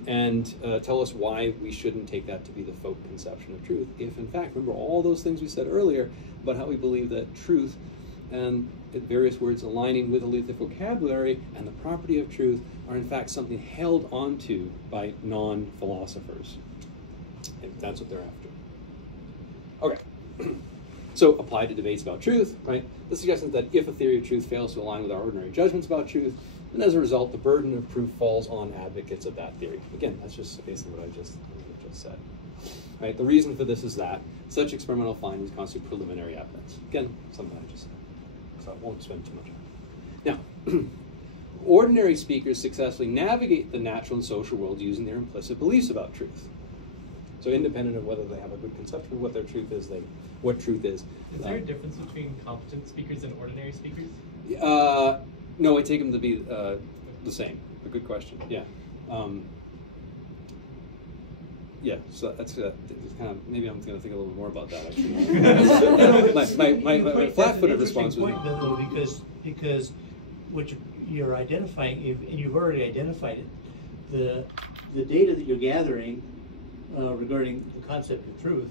and tell us why we shouldn't take that to be the folk conception of truth, if in fact, remember all those things we said earlier about how we believe that truth and various words aligning with elitist vocabulary and the property of truth are in fact something held onto by non-philosophers. If that's what they're after. Okay, so applied to debates about truth, right? The suggestion is that if a theory of truth fails to align with our ordinary judgments about truth, then as a result, the burden of proof falls on advocates of that theory. Again, that's just basically what I just said. Right? The reason for this is that such experimental findings constitute preliminary evidence. Again, something I just said. So I won't spend too much time. Now, ordinary speakers successfully navigate the natural and social world using their implicit beliefs about truth. So independent of whether they have a good conception of what their truth is, what truth is. Is there a difference between competent speakers and ordinary speakers? No, I take them to be the same. A good question. Yeah. Yeah, so that's kind of, maybe I'm going to think a little bit more about that, actually. my flat-footed response was... Point, though, because what you're identifying, and you've already identified it, the data that you're gathering regarding the concept of truth,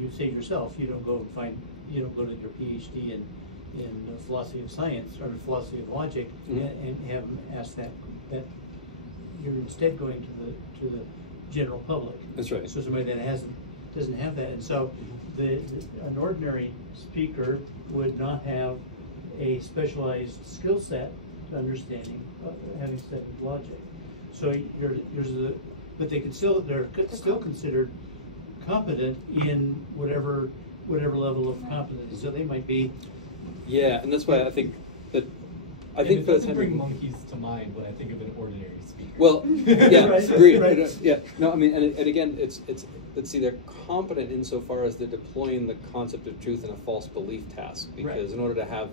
you say yourself, you don't go to your PhD in philosophy of science or philosophy of logic and have them ask that. You're instead going to the general public. That's right. So somebody that doesn't have that, and so an ordinary speaker would not have a specialized skill set to understanding having studied logic. So but they're still considered competent in whatever level of competency. So they might be. Yeah, and that's why I think that. It doesn't bring monkeys to mind when I think of an ordinary speaker. Well, yeah, Right, agreed. right. Yeah, no, I mean, and again, it's let's see, they're competent insofar as they're deploying the concept of truth in a false belief task. Because in order to have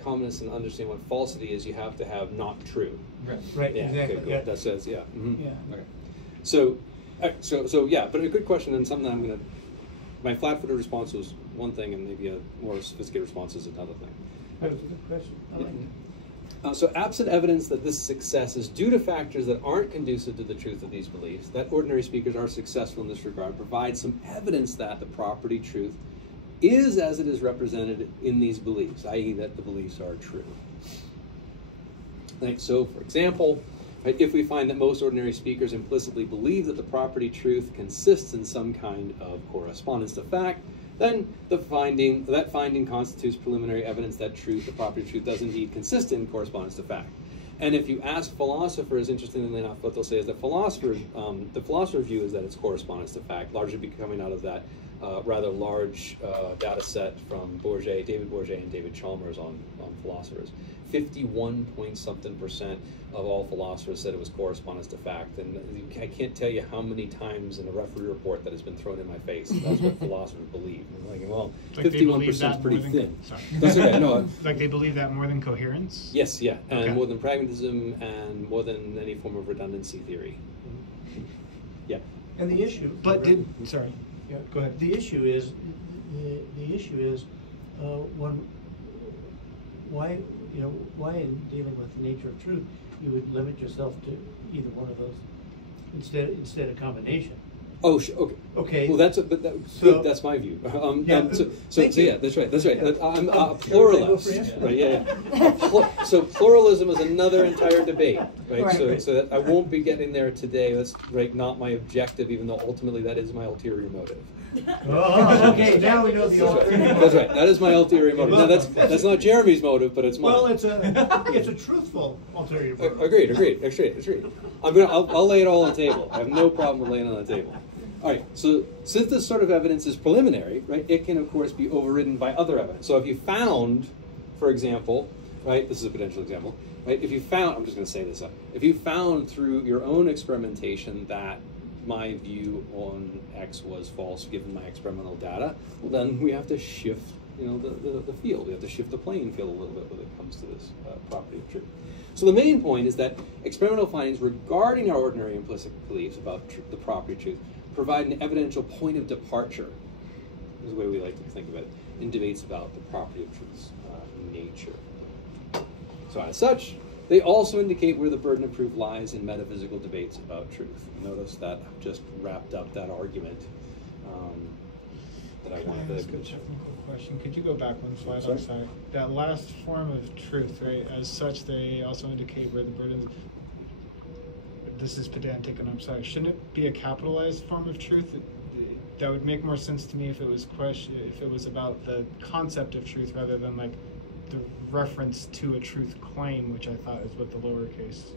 competence and understand what falsity is, you have to have not true. Right. Yeah, Exactly. okay, cool. Yeah. That says, yeah. Yeah. Okay. So yeah, but a good question and something I'm gonna. My flat-footed response was one thing, and maybe a more sophisticated response is another thing. That was a good question. I like it. So absent evidence that this success is due to factors that aren't conducive to the truth of these beliefs, that ordinary speakers are successful in this regard provides some evidence that the property truth is as it is represented in these beliefs, i.e. that the beliefs are true. Like, so, for example, right, if we find that most ordinary speakers implicitly believe that the property truth consists in some kind of correspondence to fact, then that finding constitutes preliminary evidence that the property truth does indeed consist in correspondence to fact. And if you ask philosophers, interestingly enough, what they'll say is that the philosopher view is that it's correspondence to fact, largely coming out of that rather large data set from David Bourget and David Chalmers on philosophers. 51-point-something% of all philosophers said it was correspondence to fact, and I can't tell you how many times in a referee report that has been thrown in my face. That's what philosophers believe. I'm like, well, 51% is pretty thin. That's okay. No, like they believe that more than coherence? Yes, yeah, and okay. more than pragmatism, and more than any form of redundancy theory. Yeah. And the issue. Sorry. Yeah, go ahead. The issue is why in dealing with the nature of truth you would limit yourself to either one of those instead of combination. Oh, okay. Okay. Well, that's my view. Yeah, that's right. That's right. I'm a pluralist. Right. Yeah. So pluralism is another entire debate. Right. So that I won't be getting there today. That's not my objective, even though ultimately that is my ulterior motive. Oh, okay. Now we know the ulterior motive. That's right. That is my ulterior motive. Now that's not Jeremy's motive, but it's mine. Well, it's a truthful ulterior motive. Agreed. I'll lay it all on the table. I have no problem with laying it on the table. All right, so since this sort of evidence is preliminary, right, it can, of course, be overridden by other evidence. So if you found, for example, right, this is a potential example, right, if you found, I'm just going to say this up, if you found through your own experimentation that my view on X was false given my experimental data, well, then we have to shift, the field. We have to shift the playing field a little bit when it comes to this property of truth. So the main point is that experimental findings regarding our ordinary implicit beliefs about the property of truth provide an evidential point of departure, is the way we like to think of it, in debates about the property of truth's nature. So as such, they also indicate where the burden of proof lies in metaphysical debates about truth. Notice that I've just wrapped up that argument that I wanted to... Ask a technical question. Could you go back one slide? Sorry? I'm sorry. That last form of truth, right? As such, they also indicate where the burden... This is pedantic, and I'm sorry. Shouldn't it be a capitalized form of truth? That would make more sense to me if it was about the concept of truth rather than like the reference to a truth claim, which I thought is what the lowercase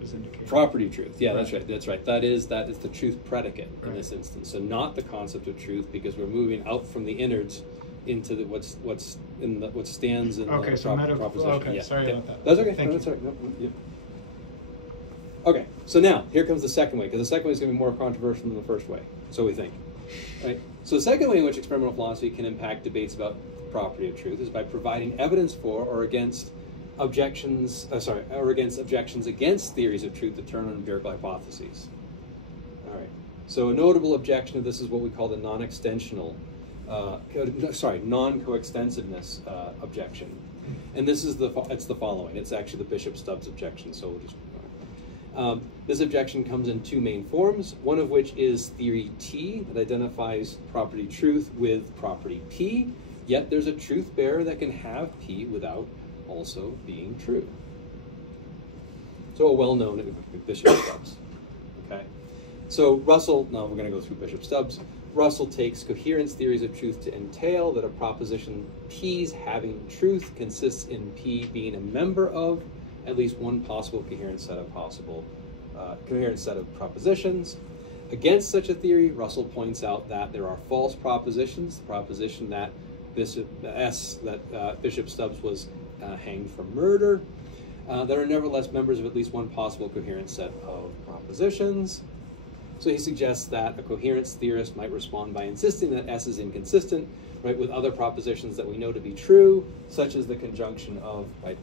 was indicating. Property of truth. Yeah, right. That's right. That is the truth predicate in this instance. So not the concept of truth, because we're moving out from the innards into what stands in the proposition. Okay, yeah. sorry about that. That's okay. Thank you. That's right. No, yeah. Okay, so now here comes the second way, because the second way is going to be more controversial than the first way, so we think. Right? So the second way in which experimental philosophy can impact debates about the property of truth is by providing evidence for or against objections against theories of truth that turn on empirical hypotheses. All right. So a notable objection to this is what we call the non-coextensiveness objection, and this is it's the following. It's actually the Bishop-Stubbs objection. So we'll just. This objection comes in two main forms, one of which is theory T that identifies property truth with property P, yet there's a truth bearer that can have P without also being true. So a well-known Bishop-Stubbs. Okay. So Russell, now we're going to go through Bishop-Stubbs. Russell takes coherence theories of truth to entail that a proposition P's having truth consists in P being a member of at least one possible coherent set of propositions. Against such a theory, Russell points out that there are false propositions. The proposition that Bishop-Stubbs was hanged for murder, that are nevertheless members of at least one possible coherent set of propositions. So he suggests that a coherence theorist might respond by insisting that S is inconsistent, right, with other propositions that we know to be true, such as the conjunction of, right,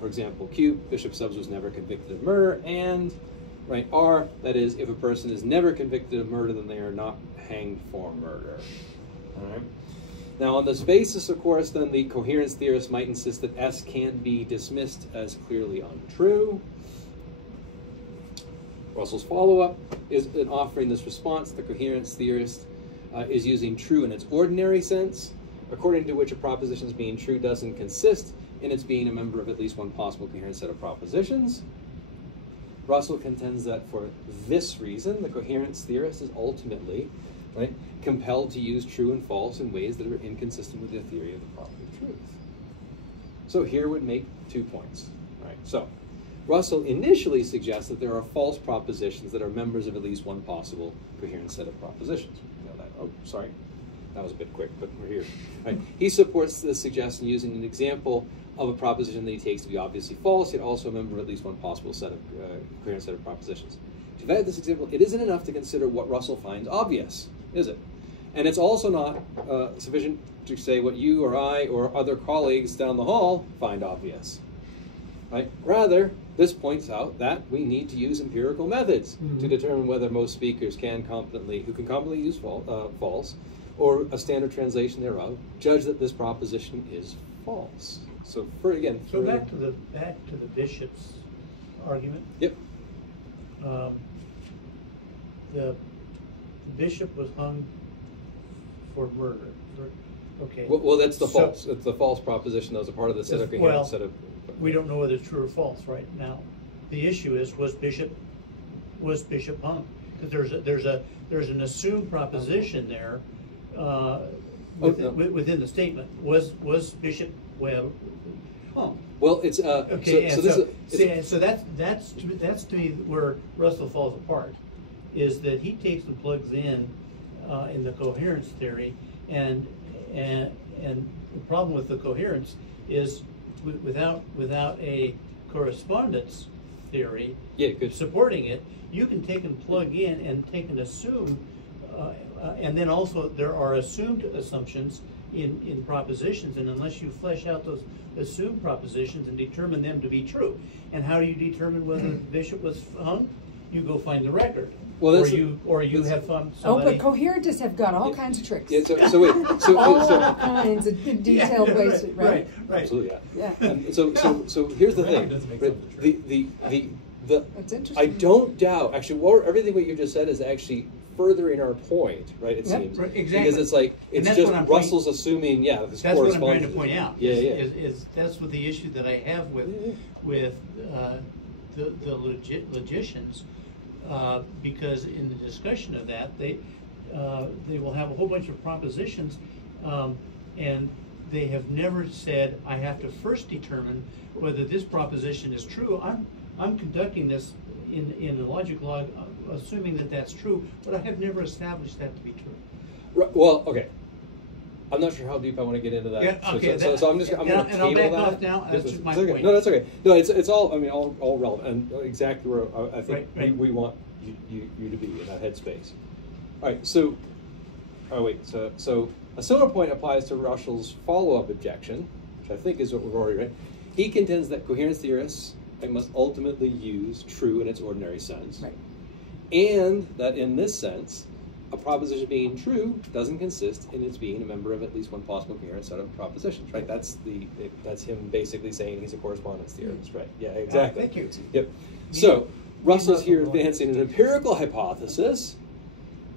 for example, Q, Bishop-Stubbs was never convicted of murder, and right, R, that is, if a person is never convicted of murder, then they are not hanged for murder. All right. Now, on this basis, of course, then the coherence theorist might insist that S can be dismissed as clearly untrue. Russell's follow-up is in offering this response. The coherence theorist is using true in its ordinary sense, according to which a proposition's being true doesn't consist in its being a member of at least one possible coherent set of propositions. Russell contends that for this reason, the coherence theorist is ultimately, right, compelled to use true and false in ways that are inconsistent with the theory of the property of truth. So here would make 2 points. Right? So Russell initially suggests that there are false propositions that are members of at least one possible coherent set of propositions. You know that. Oh, sorry. that was a bit quick, but we're here. Right. He supports the suggestion using an example of a proposition that he takes to be obviously false, yet also a member of at least one possible set of coherent set of propositions. To evaluate this example, it isn't enough to consider what Russell finds obvious, is it? And it's also not sufficient to say what you or I or other colleagues down the hall find obvious. Right? Rather, this points out that we need to use empirical methods to determine whether most speakers who can competently use false, or a standard translation thereof, judge that this proposition is false. So, back to the bishop's argument. Yep. The bishop was hung for murder. Okay. Well, that's the false. It's the false proposition that was a part of the set of coherent set of. We don't know whether it's true or false right now. The issue is, was Bishop hung? Because there's an assumed proposition there within the statement. Was Bishop hung? Well, it's okay. So that's to me where Russell falls apart, is that he takes and plugs in the coherence theory, and the problem with the coherence is without a correspondence theory supporting it, you can take and plug in and take and assume, and then also there are assumed assumptions in propositions, and unless you flesh out those assumed propositions and determine them to be true. And how do you determine whether the bishop was hung? You go find the record. Well, or you have found somebody. Oh, but coherentists have got all kinds of tricks. Yeah, so wait. All kinds of detailed ways, right? Right. Absolutely, Yeah. So here's the thing. That's interesting. I don't doubt. Actually, everything what you just said is actually furthering our point, right? It seems exactly, because it's like it's just Russell's assuming, this that's what I'm corresponds. trying to point out. Is that's what the issue that I have with the logicians, because in the discussion of that they will have a whole bunch of propositions, and they have never said, I have to first determine whether this proposition is true. I'm conducting this in the logic log, assuming that that's true, but I have never established that to be true. Right, well, okay. I'm not sure how deep I want to get into that. Yeah, okay. So I'm going to I'll back that. off now. That's just my point. No, that's okay. No, it's all relevant and exactly where I think we want you to be in that headspace. All right. So a similar point applies to Russell's follow-up objection, which I think is what we've already read. He contends that coherence theorists must ultimately use true in its ordinary sense, and that in this sense, a proposition being true doesn't consist in its being a member of at least one possible coherent set of propositions, right? That's him basically saying he's a correspondence theorist, right? Yeah, exactly. Thank you. Yep. So Russell's here advancing an empirical hypothesis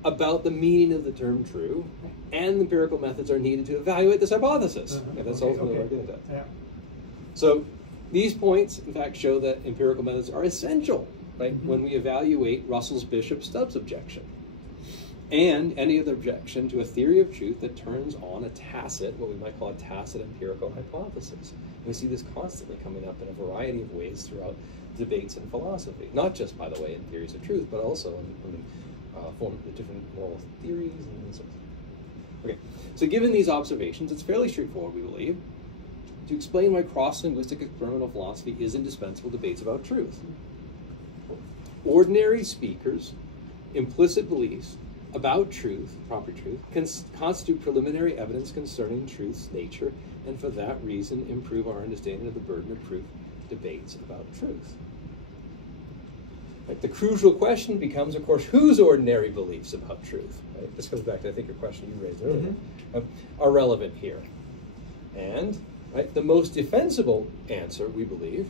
about the meaning of the term true, and empirical methods are needed to evaluate this hypothesis. That's ultimately what we're getting at. Yeah. So these points, in fact, show that empirical methods are essential, right, when we evaluate Russell's Bishop-Stubbs objection, and any other objection to a theory of truth that turns on a tacit, what we might call a tacit empirical hypothesis. And we see this constantly coming up in a variety of ways throughout debates in philosophy, not just, by the way, in theories of truth, but also in form of different moral theories and so on. Okay, so given these observations, it's fairly straightforward, we believe, to explain why cross-linguistic experimental philosophy is indispensable debates about truth. Ordinary speakers' implicit beliefs about truth, proper truth, constitute preliminary evidence concerning truth's nature, and for that reason improve our understanding of the burden of proof debates about truth. Right, the crucial question becomes, of course, whose ordinary beliefs about truth, right? This comes back to, I think, your question you raised earlier, are relevant here. And the most defensible answer, we believe,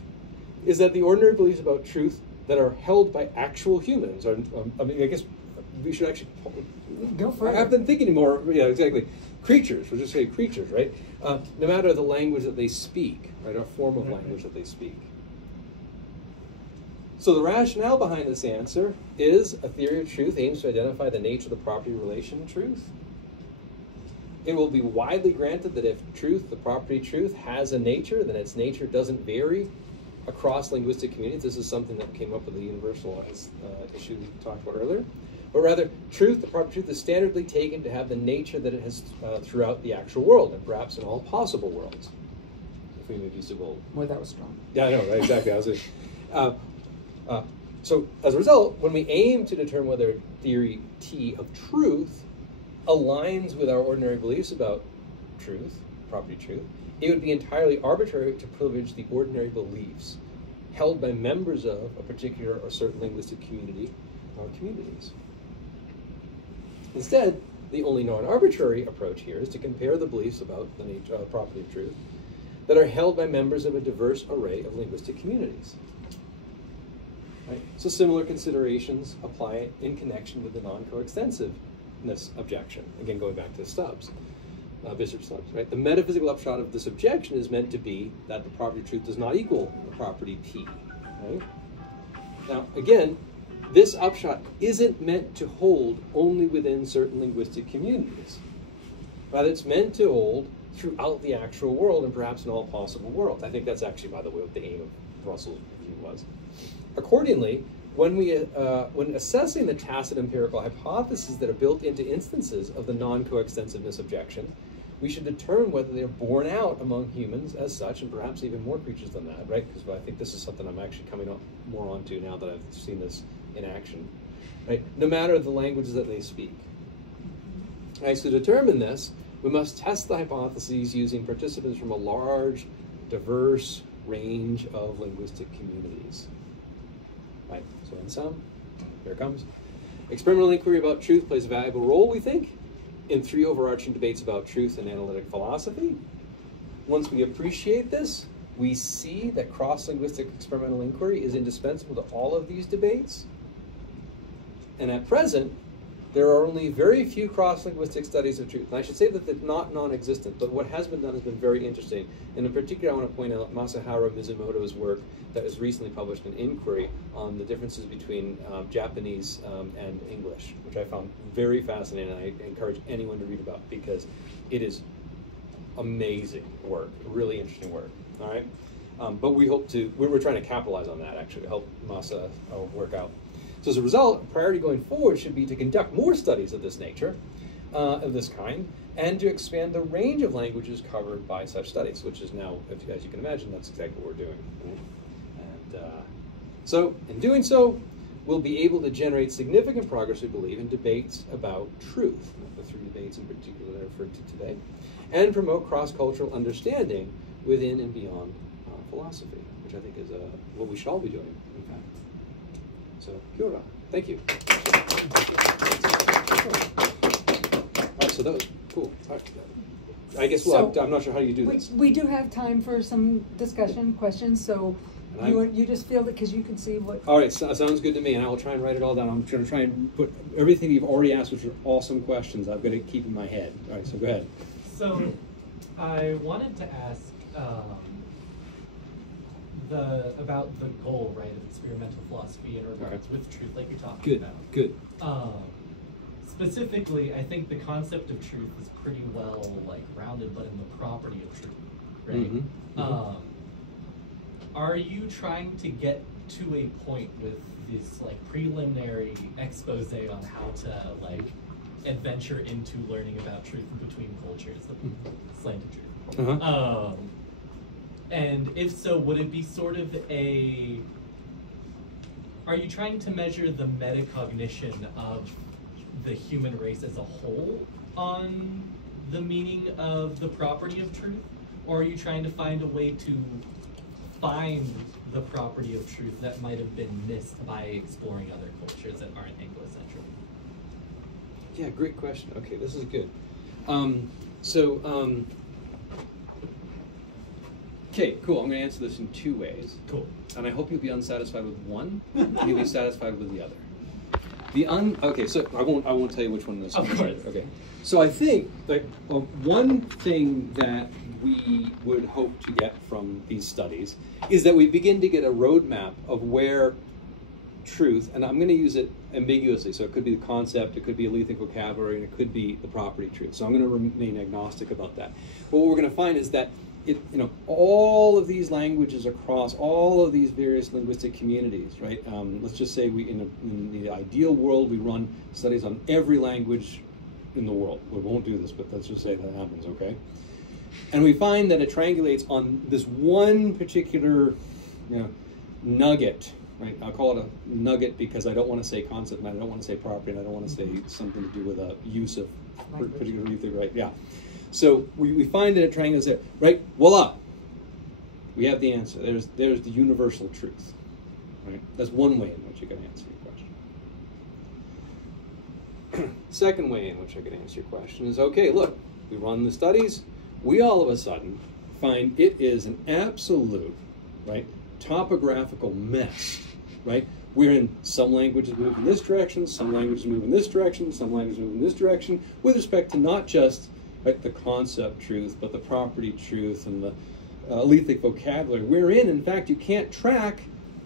is that the ordinary beliefs about truth that are held by actual humans are, I guess we should actually go for it. I've been thinking more, exactly. Creatures, we'll just say creatures, right? No matter the language that they speak, right, or form of language that they speak. So the rationale behind this answer is a theory of truth aims to identify the nature of the property relation truth. It will be widely granted that if truth, the property truth, has a nature, then its nature doesn't vary across linguistic communities. This is something that came up with the universalized issue we talked about earlier. but rather truth, the proper truth, is standardly taken to have the nature that it has throughout the actual world, and perhaps in all possible worlds. If we may be so bold. Boy, that was strong. Yeah, I know, right? Exactly. So as a result, when we aim to determine whether theory T of truth aligns with our ordinary beliefs about truth, property truth, it would be entirely arbitrary to privilege the ordinary beliefs held by members of a particular or certain linguistic community or communities. Instead, the only non-arbitrary approach here is to compare the beliefs about the nature of property of truth that are held by members of a diverse array of linguistic communities. Right? So similar considerations apply in connection with the non-coextensiveness objection. Again, going back to Stubbs, Bishop Stubbs, right? The metaphysical upshot of this objection is meant to be that the property of truth does not equal the property P, right? Now, again, this upshot isn't meant to hold only within certain linguistic communities. Rather, it's meant to hold throughout the actual world and perhaps in all possible worlds. I think that's actually, by the way, what the aim of Russell's view was. Accordingly, when assessing the tacit empirical hypotheses that are built into instances of the non-coextensiveness objection, we should determine whether they are borne out among humans as such, and perhaps even more creatures than that, right? Because I think this is something I'm actually coming up more onto now that I've seen this in action, right? No matter the languages that they speak. Right, so to determine this, we must test the hypotheses using participants from a large, diverse range of linguistic communities. Right, so in sum, here it comes. Experimental inquiry about truth plays a valuable role, we think, in 3 overarching debates about truth and analytic philosophy. Once we appreciate this, we see that cross-linguistic experimental inquiry is indispensable to all of these debates. And at present, there are only very few cross-linguistic studies of truth. And I should say that they're not non-existent, but what has been done has been very interesting. And in particular, I want to point out Masaharu Mizumoto's work that was recently published in Inquiry on the differences between Japanese and English, which I found very fascinating, and I encourage anyone to read about because it is amazing work, really interesting work, all right? But we hope to, we're trying to capitalize on that, actually, to help Masa work out. So as a result, priority going forward should be to conduct more studies of this nature, of this kind, and to expand the range of languages covered by such studies, which is now, as you can imagine, that's exactly what we're doing. And so, in doing so, we'll be able to generate significant progress, we believe, in debates about truth, the 3 debates in particular that I referred to today, and promote cross-cultural understanding within and beyond philosophy, which I think is what we should all be doing, in fact. So, kia ora. Thank you. All right, so that was cool. All right. I guess I'm not sure how you do this. We do have time for some discussion, questions, so you just feel that because you can see what... All right, sounds good to me, and I will try and write it all down. I'm going to try and put everything you've already asked, which are awesome questions, I've got to keep in my head. All right, so go ahead. So, I wanted to ask about the goal, right, of experimental philosophy in regards with truth, like you're talking about. Good. Specifically, I think the concept of truth is pretty well grounded, but in the property of truth, right? Are you trying to get to a point with this preliminary expose on how to adventure into learning about truth between cultures, slanted truth? And if so, would it be sort of are you trying to measure the metacognition of the human race as a whole on the meaning of the property of truth? Or are you trying to find a way to find the property of truth that might have been missed by exploring other cultures that aren't Anglocentric? Yeah, great question. Okay, this is good. Okay, cool. I'm going to answer this in 2 ways. Cool. And I hope you'll be unsatisfied with one, and you'll be satisfied with the other. Okay, so I won't tell you which one this is. Of course. Okay. So I think one thing that we would hope to get from these studies is that we begin to get a roadmap of where truth, and I'm going to use it ambiguously, so it could be the concept, it could be a lethic vocabulary, and it could be the property truth. So I'm going to remain agnostic about that. But what we're going to find is that all of these languages across all of these various linguistic communities, right? Let's just say in the ideal world, we run studies on every language in the world. We won't do this, but let's just say that happens, okay? And we find that it triangulates on this one particular nugget, right? I'll call it a nugget because I don't want to say concept, and I don't want to say property, and I don't want to say something to do with a use of particular ether, right? Yeah. So we find that it triangulates there, right? Voila! We have the answer. There's the universal truth, right? That's one way in which you can answer your question. Second way in which I can answer your question is, okay, look, we run the studies. We all of a sudden find it is an absolute, right, topographical mess, right? Wherein some languages move in this direction, some languages move in this direction, some languages move in this direction, with respect to not just the concept truth, but the property truth and the Analytic vocabulary. Wherein, in fact, you can't track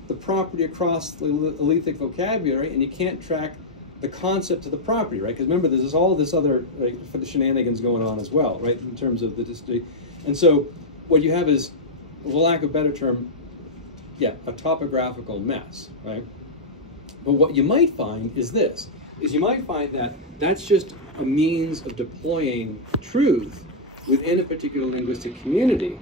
the property across the Analytic vocabulary, and you can't track the concept of the property, right? Because remember, there's all this other for the shenanigans going on as well, right? In terms of the district. And so what you have is, for lack of a better term, yeah, a topographical mess, right? But what you might find is this, is you might find that that's just a means of deploying truth within a particular linguistic community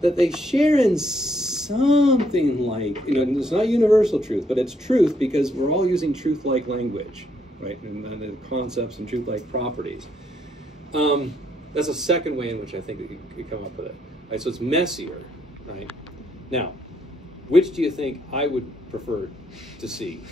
that they share in something like, it's not universal truth, but it's truth because we're all using truth-like language, right? And the concepts and truth-like properties. That's a second way in which I think that you could come up with it. Right? So it's messier, right? Now, which do you think I would prefer to see?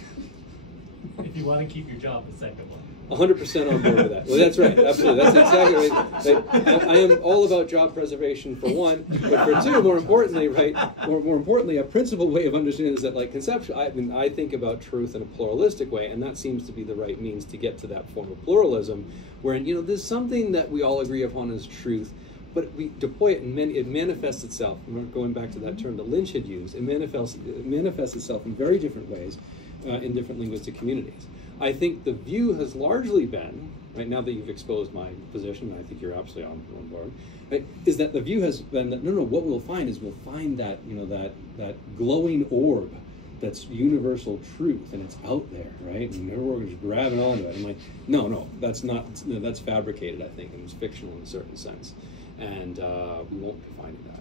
If you want to keep your job, the second one. 100% on board with that. Well, that's right. Absolutely. That's exactly right. I am all about job preservation for one, but for two, more importantly, right? More importantly, a principal way of understanding is that, like, conceptual. I think about truth in a pluralistic way, and that seems to be the right means to get to that form of pluralism, wherein there's something that we all agree upon as truth, but we deploy it, and it manifests itself. Going back to that term that Lynch had used, it manifests itself in very different ways in different linguistic communities. I think the view has largely been, right now that you've exposed my position, and I think you're absolutely on board, right, is that the view has been that, no, what we'll find is we'll find that, that glowing orb that's universal truth, and it's out there, right? And everyone's just grabbing onto it. I'm like, no, that's not, that's fabricated, I think, and it's fictional in a certain sense. And we won't be finding that.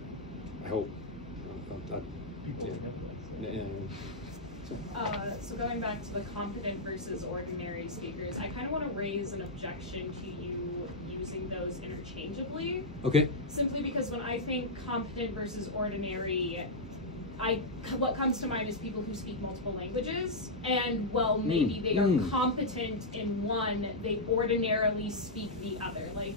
I hope. So going back to the competent versus ordinary speakers, I kind of want to raise an objection to you using those interchangeably. Okay. Simply because when I think competent versus ordinary, what comes to mind is people who speak multiple languages, and maybe they are competent in one, they ordinarily speak the other. Like,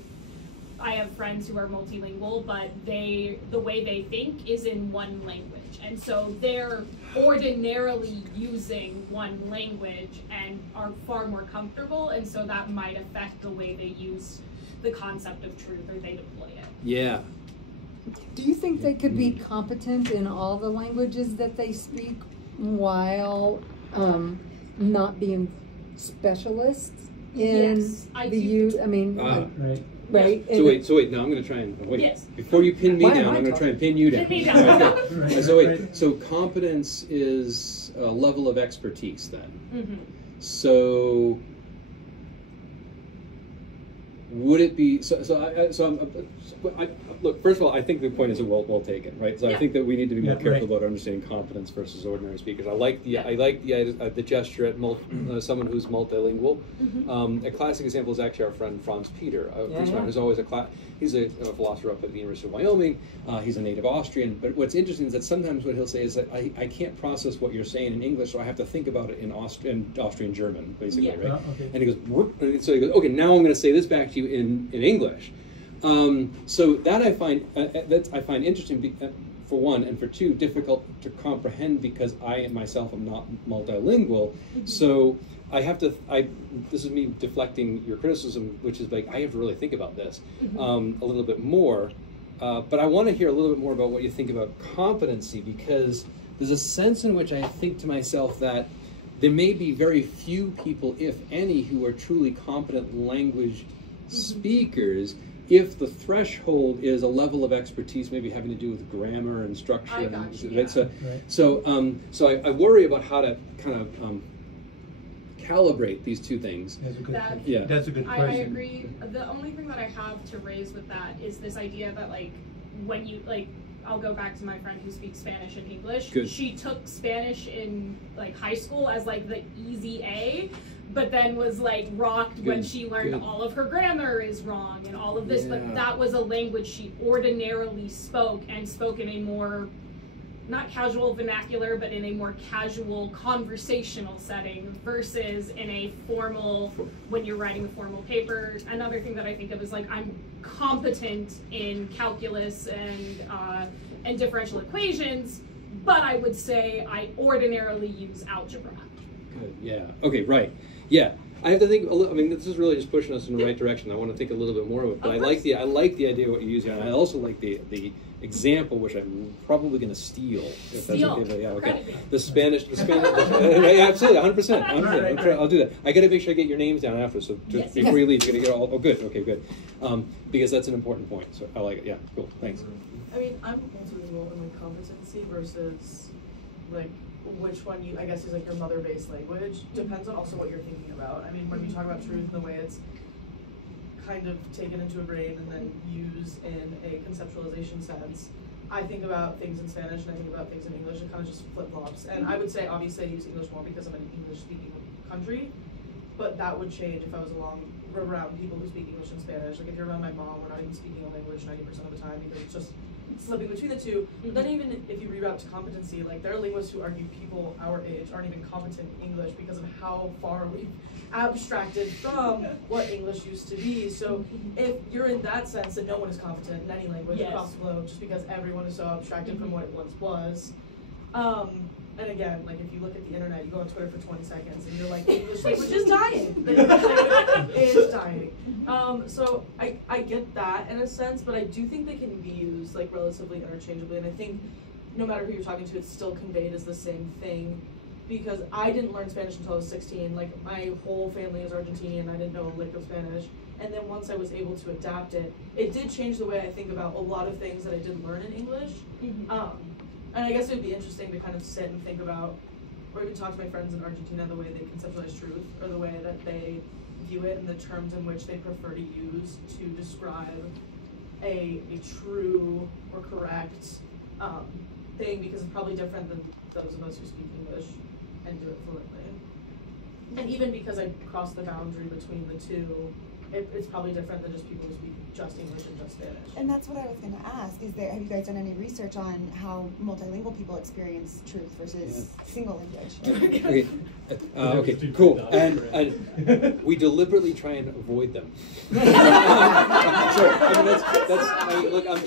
I have friends who are multilingual, but the way they think is in one language. And so they're ordinarily using one language and are far more comfortable, and so that might affect the way they use the concept of truth or they deploy it. Yeah. Do you think they could be competent in all the languages that they speak while not being specialists in the use? I mean, right. Right. Yeah. So wait. Now I'm going to try and wait. Yes. Before you pin me down, I'm going to try and pin you down. Pin me down. Right. So wait. So competence is a level of expertise, then. Mm-hmm. So would it be? Look. First of all, I think the point is well taken, right? So I think that we need to be more careful about understanding competence versus ordinary speakers. I like the gesture at someone who's multilingual. Mm-hmm. A classic example is actually our friend Franz Peter, who's always he's a philosopher up at the University of Wyoming. He's a native Austrian. But what's interesting is that sometimes what he'll say is that I can't process what you're saying in English, so I have to think about it in Austrian German, basically, right? Okay. And he goes, so he goes, okay, now I'm going to say this back to you in English. So that I find interesting for one, and for two, difficult to comprehend because I myself am not multilingual. Mm-hmm. So I have to. This is me deflecting your criticism, which is like I have to really think about this a little bit more. But I want to hear a little bit more about what you think about competency, because there's a sense in which I think to myself that there may be very few people, if any, who are truly competent language speakers, if the threshold is a level of expertise, maybe having to do with grammar and structure, I got you, yeah. So I worry about how to kind of calibrate these two things. That's a good, yeah. That's a good question. I agree. The only thing that I have to raise with that is this idea that, like, when you, like, I'll go back to my friend who speaks Spanish and English. Good. She took Spanish in, like, high school as, like, the easy A, but then was, like, rocked when she learned all of her grammar is wrong and all of this, but that was a language she ordinarily spoke, and spoke in a more, not casual vernacular, but in a more casual conversational setting versus in a formal, when you're writing a formal paper. Another thing that I think of is, like, I'm competent in calculus and differential equations, but I would say I ordinarily use algebra. Good, yeah. Okay, right. Yeah. I have to think. I mean, this is really just pushing us in the right direction. I want to think a little bit more of it, but I like the idea of what you're using, and I also like the example, which I'm probably going to steal. If that's okay. Yeah, okay. The Spanish. Yeah, absolutely, 100%. I'll do that. I got to make sure I get your names down after, so before you leave, you're going to get all. Oh, good. Okay, good. Because that's an important point. So I like it. Yeah, cool. Thanks. I mean, I'm multilingual in like competency versus like which one you, I guess, is like your mother-based language. Depends on also what you're thinking about. I mean, when you talk about truth, the way it's kind of taken into a brain and then used in a conceptualization sense, I think about things in Spanish and I think about things in English. It kind of just flip-flops. And I would say, obviously, I use English more because I'm in an English-speaking country, but that would change if I was around people who speak English and Spanish. Like if you're around my mom, we're not even speaking a language 90% of the time because it's just slipping between the two. But then even if you reroute to competency, like there are linguists who argue people our age aren't even competent in English because of how far we've abstracted from what English used to be. So if you're in that sense, then no one is competent in any language across the globe just because everyone is so abstracted from what it once was. And again, like if you look at the internet, you go on Twitter for 20 seconds and you're like, English language is dying. The English language is dying. So I get that in a sense, but I do think they can be used like relatively interchangeably. And I think no matter who you're talking to, it's still conveyed as the same thing. Because I didn't learn Spanish until I was 16. Like my whole family is Argentinian. I didn't know a lick of Spanish. And then once I was able to adapt it, it did change the way I think about a lot of things that I did learn in English. And I guess it would be interesting to kind of sit and think about, or even talk to my friends in Argentina, the way they conceptualize truth, or the way that they view it, and the terms in which they prefer to use to describe a true or correct thing, because it's probably different than those of us who speak English and do it fluently. And even because I cross the boundary between the two, it's probably different than just people who speak just English and just Spanish. And that's what I was going to ask. Have you guys done any research on how multilingual people experience truth versus single language? Okay, cool. And we deliberately try and avoid them. Sorry, I mean look. I'm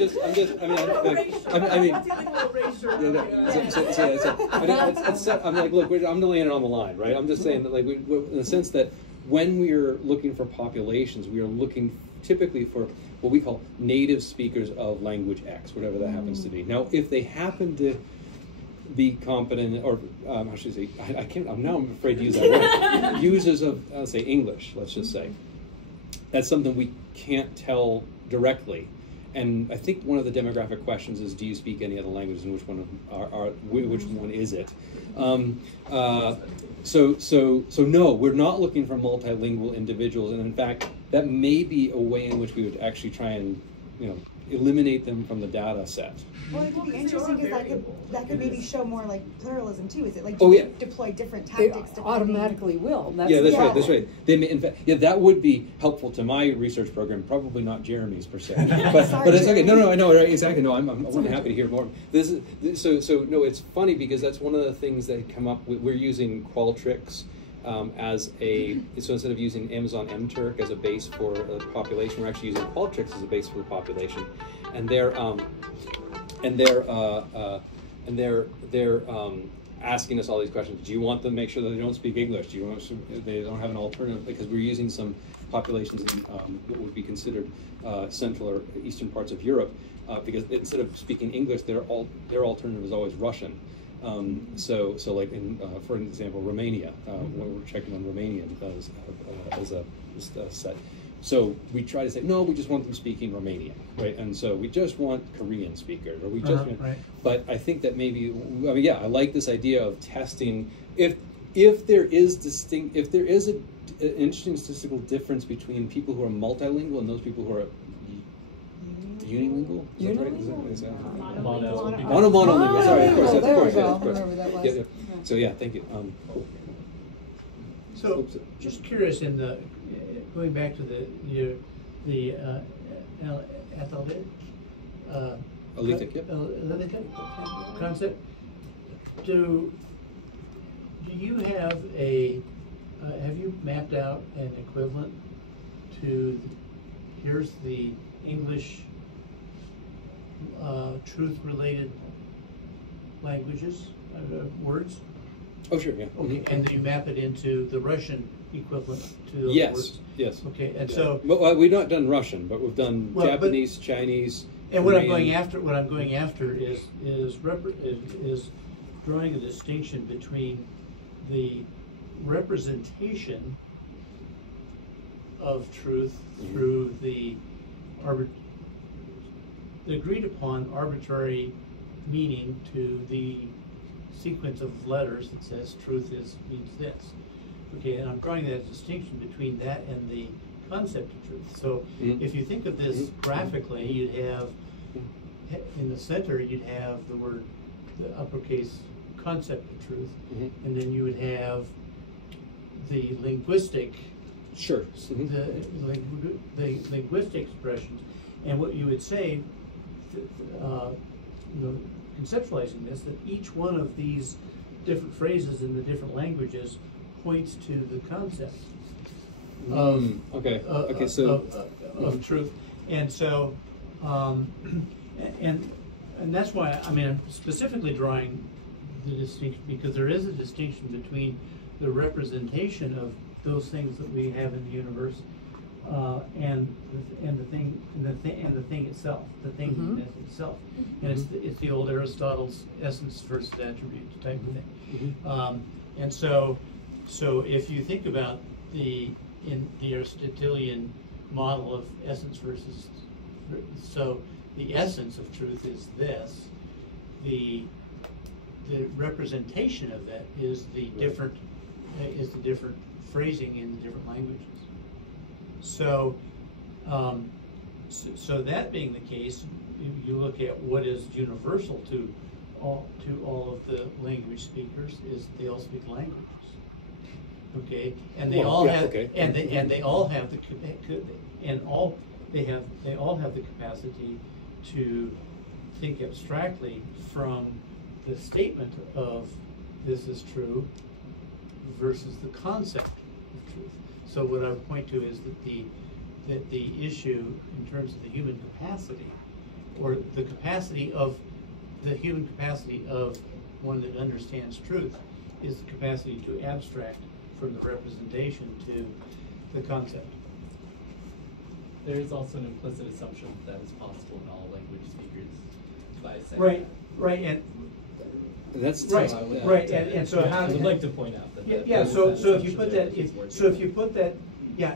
like, look, I'm laying it on the line, right? I'm just saying that, like, in the sense that when we are looking for populations, we are looking typically for what we call native speakers of language X, whatever that happens to be. Now, if they happen to be competent, or how should I say, I can't, I'm afraid to use that word, users of, say, English, let's just say, that's something we can't tell directly. And I think one of the demographic questions is, do you speak any other languages, and which one is it? So no, we're not looking for multilingual individuals, and in fact, that may be a way in which we would actually try and, eliminate them from the data set. Well, it could be interesting because that could maybe show more like pluralism too. Is it like deploy different tactics? It automatically will. That's right. That's right. They may, in fact, that would be helpful to my research program. Probably not Jeremy's per se, but it's okay. No, I know, right? Exactly. No, I'm happy to hear more. So no, it's funny because that's one of the things that come up. We're using Qualtrics. So instead of using Amazon MTurk as a base for a population, we're actually using Qualtrics as a base for the population, and they're asking us all these questions. Do you want them to make sure that they don't speak English? Do you want they don't have an alternative? Because we're using some populations in what would be considered central or eastern parts of Europe, because instead of speaking English, their alternative is always Russian. So like in, for example, Romania, we're checking on Romanian as a set. So we try to say, no, we just want them speaking Romanian, right? And so we just want Korean speakers, or we just want, right. But I think that maybe, I mean, yeah, I like this idea of testing if there is an interesting statistical difference between people who are multilingual and those people who are unilingual. Is that right? Is that what it sounds like? Monolingual. Sorry, of course, There we of go. course. Whoever that was. Yeah. So yeah, thank you. So, just curious, going back to the Analytic, yep. Analytic concept. Do you have have you mapped out an equivalent to here's the English truth-related languages, words? Oh, sure, yeah. Okay, and then you map it into the Russian equivalent to those Yes, words? yes. Okay, and Yeah. so. Well, we've not done Russian, but we've done Japanese, Chinese. And what I'm Korean. going after is drawing a distinction between the representation of truth through the agreed upon arbitrary meaning to the sequence of letters that says truth means this. Okay, and I'm drawing that distinction between that and the concept of truth. So if you think of this graphically, you'd have in the center you'd have the uppercase concept of truth, and then you would have the linguistic, the linguistic expressions, and what you would say, conceptualizing this, that each one of these different phrases in the different languages points to the concept of of truth, and so and that's why I'm specifically drawing the distinction, because there is a distinction between the representation of those things that we have in the universe and the thing itself, the thingingness itself, and it's the old Aristotle's essence versus attribute type of thing, and so if you think about in the Aristotelian model of essence versus, so the essence of truth is this, the representation of that is the different phrasing in the different languages. So so that being the case, you look at what is universal to all of the language speakers is they all speak languages. Okay, and they all have the capacity to think abstractly from the statement of this is true versus the concept of truth. So what I would point to is that the issue in terms of the human capacity, or the human capacity of one that understands truth, is the capacity to abstract from the representation to the concept. There is also an implicit assumption that is possible in all language speakers by saying Right, and that's right, and so how I would like to point out that so if you put that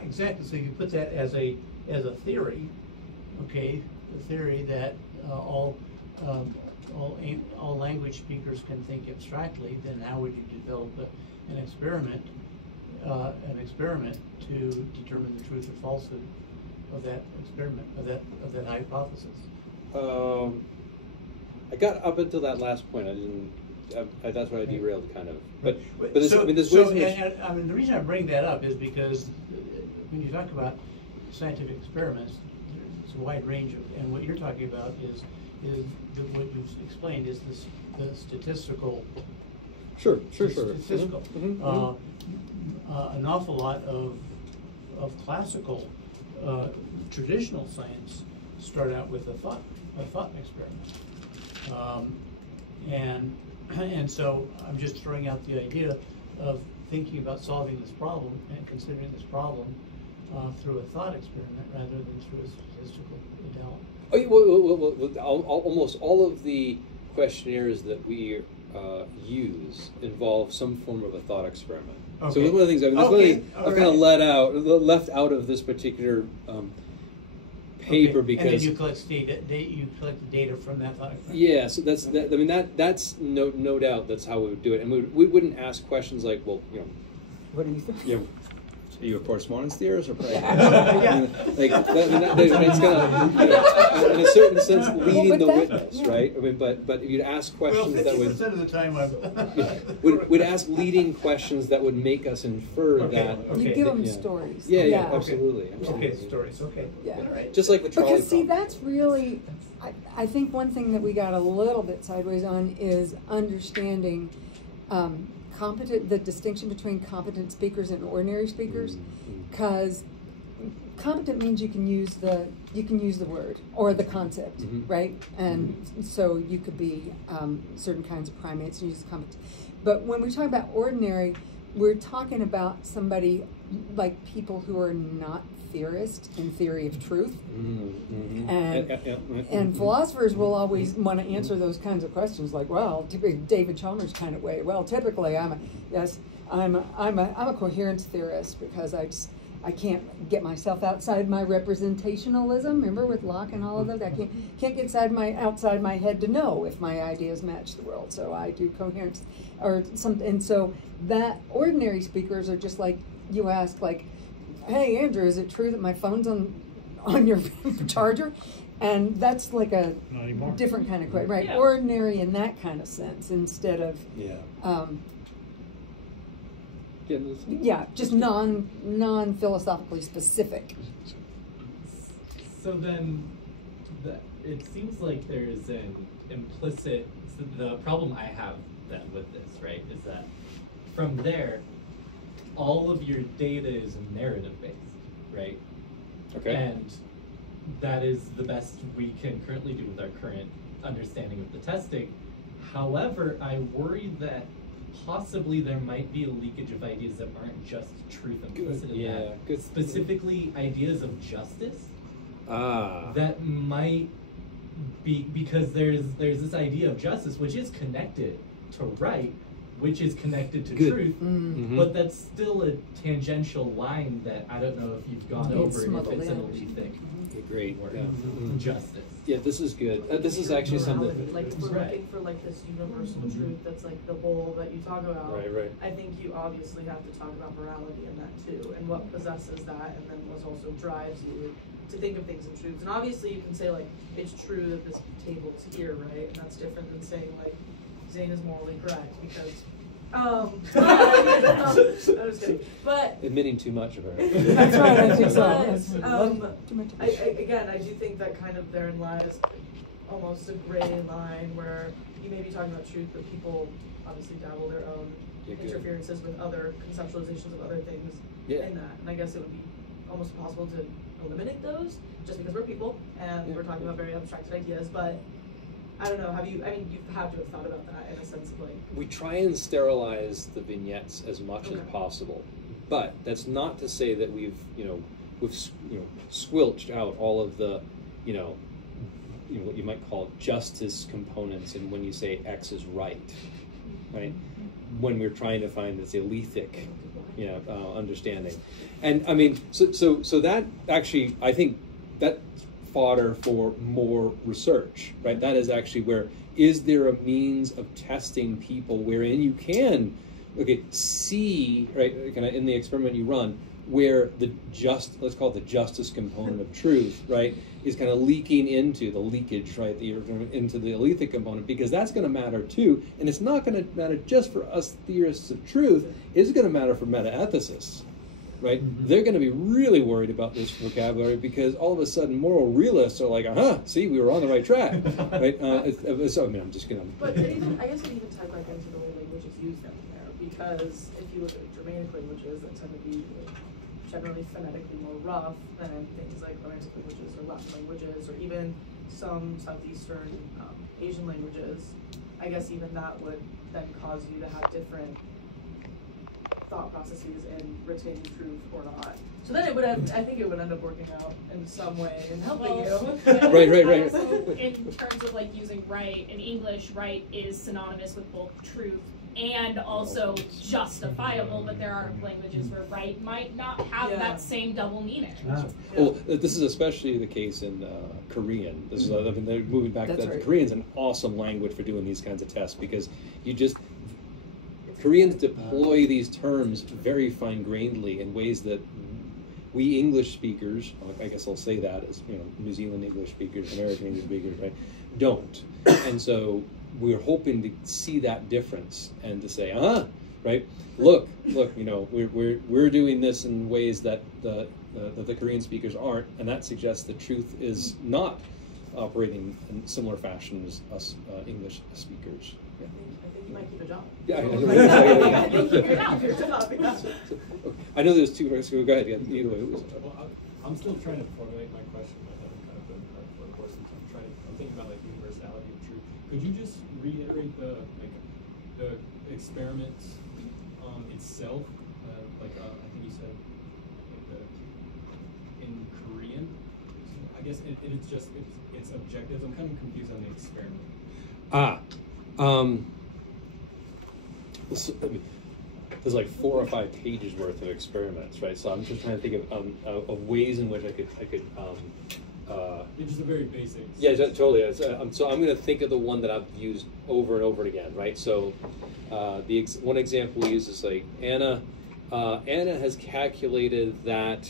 exactly, so you put that as a theory, okay, the theory that all language speakers can think abstractly, then how would you develop an experiment to determine the truth or falsehood of that experiment, of that hypothesis? I got up until that last point. I didn't. That's why I derailed, kind of. But the reason I bring that up is because when you talk about scientific experiments, it's a wide range of, and what you're talking about is what you've explained is the statistical. Sure. Statistical. An awful lot of classical traditional science start out with a thought experiment, and so I'm just throwing out the idea of thinking about solving this problem and considering this problem through a thought experiment rather than through a statistical modality. Almost all of the questionnaires that we use involve some form of a thought experiment. So one of the things, I mean, that's one of the things I've kind of left out of this particular paper because. And then you collect you collect the data from that thought. Yeah, so that's I mean that's no doubt that's how we would do it, and we wouldn't ask questions like, well, you know, What do you think? you know, are you a postmodernist theorist or pragmatist? Yeah. Like it's kind of, you know, in a certain sense, leading the witness, right? I mean, but if you'd ask questions that would 50% of the time would ask leading questions that would make us infer that. You give them stories. Yeah, absolutely. Okay, stories. Okay. Yeah. All right. Just like the trolley Because see, problem. that's really, I think one thing that we got a little bit sideways on is understanding the distinction between competent speakers and ordinary speakers, because competent means you can use the word or the concept, right? And so you could be certain kinds of primates and use competent. But when we talk about ordinary, we're talking about somebody like people who are not theorists in theory of truth, and philosophers will always want to answer those kinds of questions, like, well, David Chalmers kind of way. Well, typically, I'm a coherence theorist because I can't get myself outside my representationalism. Remember with Locke and all of that, I can't get outside my head to know if my ideas match the world. So I do coherence or something. And so that ordinary speakers are just like, you ask, like, hey, Andrew, is it true that my phone's on your charger? And that's like a different kind of question, right? Yeah. Ordinary in that kind of sense, instead of just non philosophically specific. So then, it seems like there's an implicit. So the problem I have then with this, right, is that from there, all of your data is narrative based, right? Okay. And that is the best we can currently do with our current understanding of the testing. However, I worry that possibly there might be a leakage of ideas that aren't just truth implicit in that. Good. Specifically, ideas of justice. Ah. That might be because there's this idea of justice which is connected to right, which is connected to truth, but that's still a tangential line that I don't know if you've gone over and if it's an elite thing. Great. Justice. Yeah, this is good. This is actually something. Like if we're looking for like this universal truth that's like the whole that you talk about. Right. I think you obviously have to talk about morality in that too, and what possesses that, and then what also drives you to think of things in truths. And obviously you can say like it's true that this table is here, right? And that's different than saying like Zane is morally correct because. I'm just kidding. But admitting too much of her. That's right. I think so. Again, I do think that kind of therein lies almost a gray line where you may be talking about truth, but people obviously dabble their own interferences with other conceptualizations of other things in that. And I guess it would be almost impossible to eliminate those just because we're people and we're talking about very abstracted ideas. But I don't know, you have to have thought about that in a sense of like... We try and sterilize the vignettes as much as possible, but that's not to say that we've squelched out all of the, what you might call justice components, and when you say X is right? When we're trying to find this elethic, understanding. And I mean, so that actually, I think that fodder for more research, right? That is actually where, is there a means of testing people wherein you can, see, right, kind of in the experiment you run, where let's call it the justice component of truth, right, is kind of leaking into the leakage, right, into the elethic component, because that's going to matter too, and it's not going to matter just for us theorists of truth, it's going to matter for meta-ethicists. Right? They're going to be really worried about this vocabulary because all of a sudden moral realists are like, see, we were on the right track. Right? So, I mean, I'm just going to... But I guess it even ties back into the way language is used down there, because if you look at Germanic languages that tend to be generally phonetically more rough than things like Romantic languages or Latin languages or even some Southeastern Asian languages, I guess even that would then cause you to have different thought processes in retaining truth or not. So then I think it would end up working out in some way and helping you. Right. Also, in terms of like using right, in English, right is synonymous with both truth and also justifiable, but there are languages where right might not have that same double meaning. Well, this is especially the case in Korean. This is, I mean, they're moving back to that. Right. Korean's an awesome language for doing these kinds of tests because you just, Koreans deploy these terms very fine-grainedly in ways that we English speakers, I guess I'll say that as, you know, New Zealand English speakers, American English speakers, right, don't. And so we're hoping to see that difference and to say, right, look, you know, we're doing this in ways that the Korean speakers aren't, and that suggests the truth is not operating in similar fashion as us English speakers. Yeah. I think you might keep a job. Yeah, I think you might keep a job. I know there's two. So go ahead. Yeah, either way. Well, I'm still trying to formulate my question, but I'm kind of been for a course. I'm thinking about like universality of truth. Could you just reiterate the experiment itself? I think you said in Korean. I guess it's just it's objectives. I'm kind of confused on the experiment. There's like 4 or 5 pages worth of experiments, right? So I'm just trying to think of ways in which I could. It's just a very basic. Yeah, totally. So I'm going to think of the one that I've used over and over again, right? So one example we use is like Anna has calculated that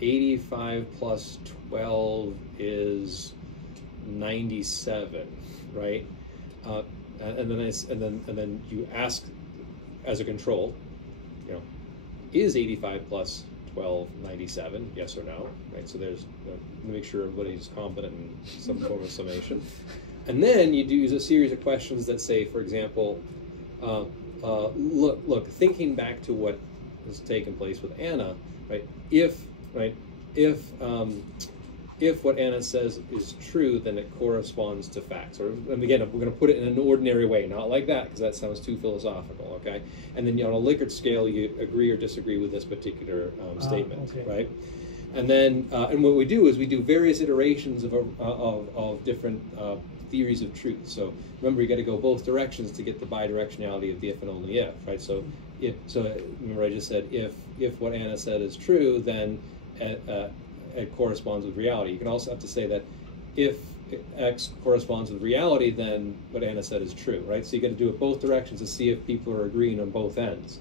85 plus 12 is 97, right? And then you ask as a control, you know, is 85 plus 12 97? Yes or no? Right. So there's make sure everybody's competent in some form of summation, and then you do a series of questions that say, for example, look, thinking back to what has taken place with Anna, right? If what Anna says is true, then it corresponds to facts. And again, we're going to put it in an ordinary way, not like that, because that sounds too philosophical, okay? And then on a Likert scale, you agree or disagree with this particular statement, okay, right? And then, and what we do is we do various iterations of different theories of truth. So remember, you got to go both directions to get the bidirectionality of the if and only if, right? So remember I just said if what Anna said is true, then it corresponds with reality. You can also have to say that if X corresponds with reality, then what Anna said is true, right? So you got to do it both directions to see if people are agreeing on both ends.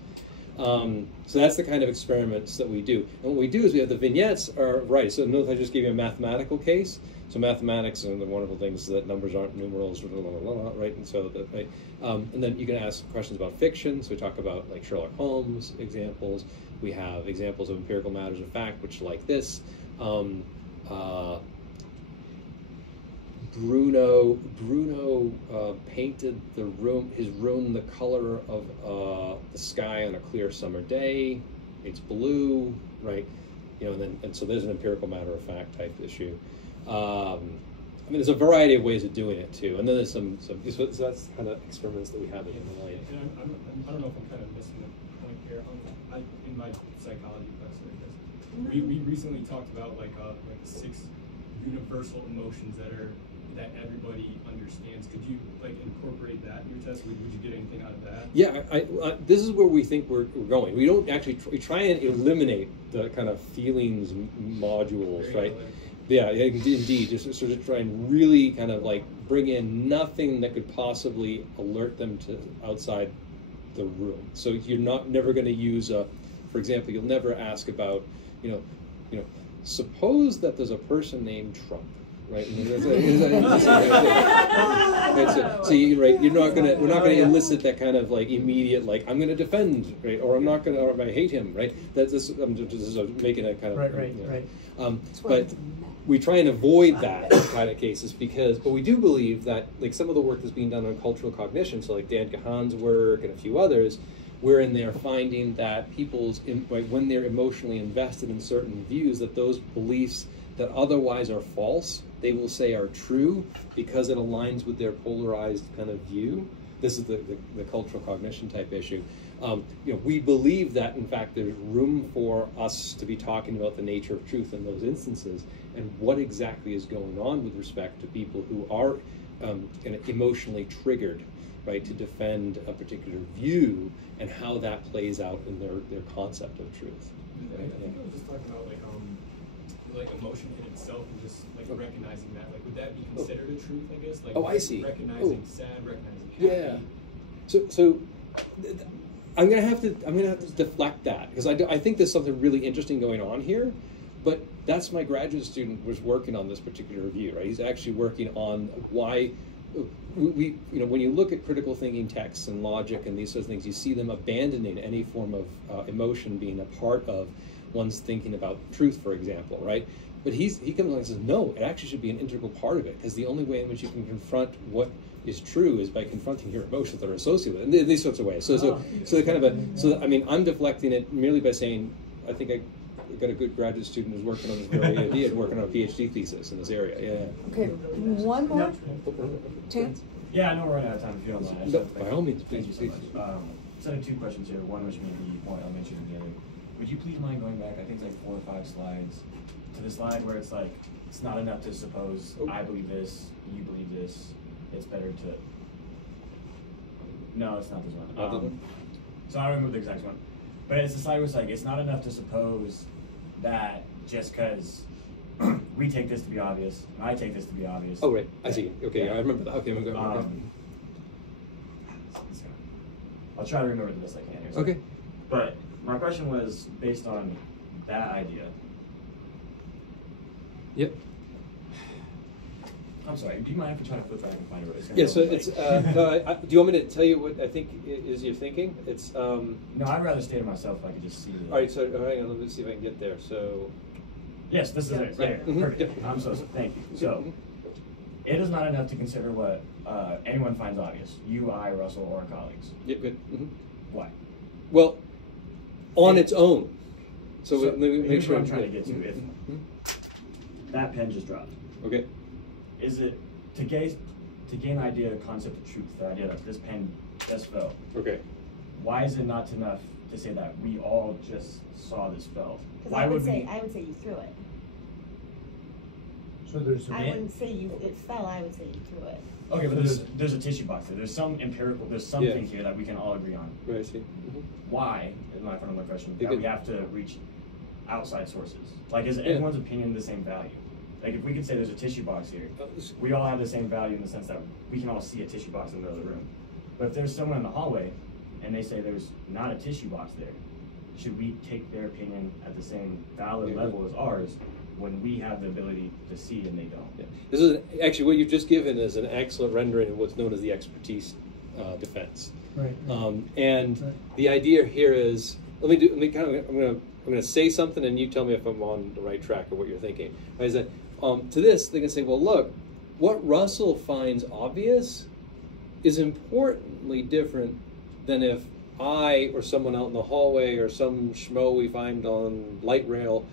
So that's the kind of experiments that we do. And what we do is we have the vignettes are right. So notice I just gave you a mathematical case. So mathematics, and the wonderful things is that numbers aren't numerals, right? And so that, right? And then you can ask questions about fiction. So we talk about like Sherlock Holmes examples. We have examples of empirical matters of fact, which like this. Bruno painted his room the color of the sky on a clear summer day. It's blue, right? You know, and so there's an empirical matter of fact type issue. I mean, there's a variety of ways of doing it too, and then there's some so that's kind of experiments that we have in the light. And I don't know if I'm kind of missing the point here. In my psychology class, I guess we recently talked about like 6 universal emotions that everybody understands. Could you like incorporate that in your test? Would you get anything out of that? Yeah, this is where we think we're going. We don't actually we try and eliminate the kind of feelings modules, right? Yeah, indeed. Just sort of try and really kind of like bring in nothing that could possibly alert them to outside the room. So you're never going to use for example, you'll never ask about, you know, suppose that there's a person named Trump, right? We're not gonna elicit that kind of like immediate like I'm gonna defend, right? Or or I hate him, right? I'm just making a kind of right. But we try and avoid that kind of cases but we do believe that like some of the work that's being done on cultural cognition, so like Dan Kahan's work and a few others, we're in there finding that when they're emotionally invested in certain views, that those beliefs that otherwise are false, they will say are true because it aligns with their polarized kind of view. This is the cultural cognition type issue. We believe that, in fact, there's room for us to be talking about the nature of truth in those instances and what exactly is going on with respect to people who are kind of emotionally triggered, right, to defend a particular view, and how that plays out in their concept of truth. I think I was just talking about like emotion in itself, and just like recognizing that. Like, would that be considered a truth? I guess. Like, oh, I see. Recognizing sad, recognizing happy. Yeah. So I'm gonna have to deflect that, because I think there's something really interesting going on here. But that's my graduate student was working on this particular review, right? He's actually working on why we when you look at critical thinking texts and logic and these sorts of things, you see them abandoning any form of emotion being a part of one's thinking about truth, for example, right? But he comes along and says, no, it actually should be an integral part of it, because the only way in which you can confront what is true is by confronting your emotions that are associated with it, in these sorts of ways. So I mean, I'm deflecting it merely by saying, I think I got a good graduate student who's working on this very idea, working on a PhD thesis in this area. Yeah. Okay, one more chance. Yeah, I know we're running out of time. If you don't mind. No, by all means, please. Thank you so much. So I have 2 questions here. One which maybe I'll mention in the other. Would you please mind going back? I think it's like 4 or 5 slides to the slide where it's like it's not enough to suppose I believe this, you believe this. It's better to. No, it's not this one. So I don't remember the exact one, but it's the slide where it's like it's not enough to suppose that just because we take this to be obvious and I take this to be obvious. Oh, right. I see. Okay, yeah. I remember that. Okay, I'm going to go. I'll try to remember the best I can here. Okay. But my question was based on that idea. Yep. I'm sorry, do you mind if I try to flip back and find it? Yeah, so it's, do you want me to tell you what I think is your thinking? It's, No, I'd rather stay to myself if I could just see it. All right, so hang on, let me see if I can get there. So. Yes, this is it, right here. Perfect. I'm so sorry, thank you. So, it is not enough to consider what anyone finds obvious. You, I, Russell, or our colleagues. Yeah, good. Why? Well, on its own. So let me make here's sure what I'm trying to get to. If that pen just dropped. Okay. Is it to gain an idea, the concept of truth, the idea that this pen just fell? Okay. Why is it not enough to say that we all just saw this fell? Because I would say you threw it. So there's I wouldn't say it fell. I would say you threw it. Okay, but there's a tissue box there. There's some empirical. There's something here that we can all agree on. Right. I see. Why is my fundamental question that we have to reach outside sources? Like, is everyone's opinion the same value? Like, if we could say there's a tissue box here, we all have the same value in the sense that we can all see a tissue box in the middle of the room. But if there's someone in the hallway and they say there's not a tissue box there, should we take their opinion at the same valid level as ours when we have the ability to see and they don't? Yeah. This is actually what you've just given is an excellent rendering of what's known as the expertise defense. Right. And the idea here is, I'm going to say something and you tell me if I'm on the right track of what you're thinking. Right, is that to this, they can say, well, look, what Russell finds obvious is importantly different than if I or someone out in the hallway or some schmo we find on light rail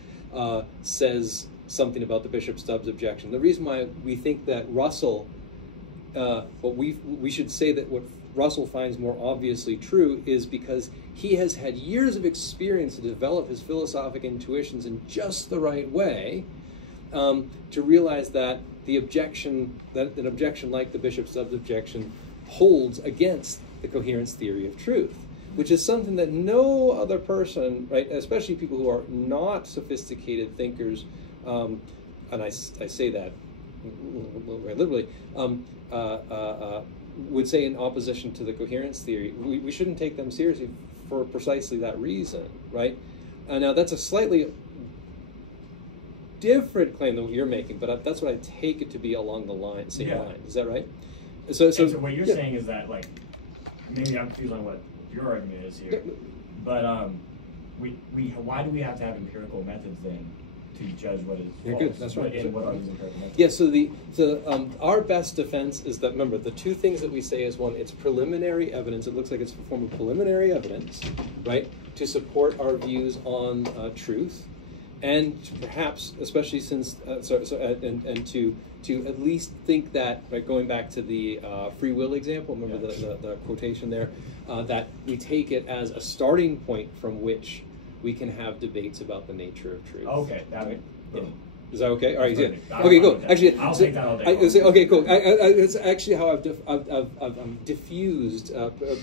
says something about the Bishop Stubbs objection. The reason why we think that Russell, we should say that what Russell finds more obviously true is because he has had years of experience to develop his philosophic intuitions in just the right way to realize that an objection like the Bishop Stubbs objection holds against the coherence theory of truth, which is something that no other person, right, especially people who are not sophisticated thinkers, and I say that very liberally, would say in opposition to the coherence theory. We shouldn't take them seriously for precisely that reason, right? Now that's a slightly different claim than what you're making, but that's what I take it to be along the same line. Is that right? So what you're saying is that, like, maybe I'm confused on what your argument is here, but why do we have to have empirical methods then to judge what is false? Good. That's right. And what are these empirical methods? Yeah. So our best defense is that, remember, the two things that we say is, one, it's preliminary evidence. It looks like it's a form of preliminary evidence, right, to support our views on truth, and perhaps, especially since and to at least think that, right, going back to the free will example, remember the quotation there, that we take it as a starting point from which we can have debates about the nature of truth. Okay, that right? Is that okay? All right, yeah. Perfect. Okay, cool. Actually, I'll so take that all day. okay, cool. It's actually how I've diffused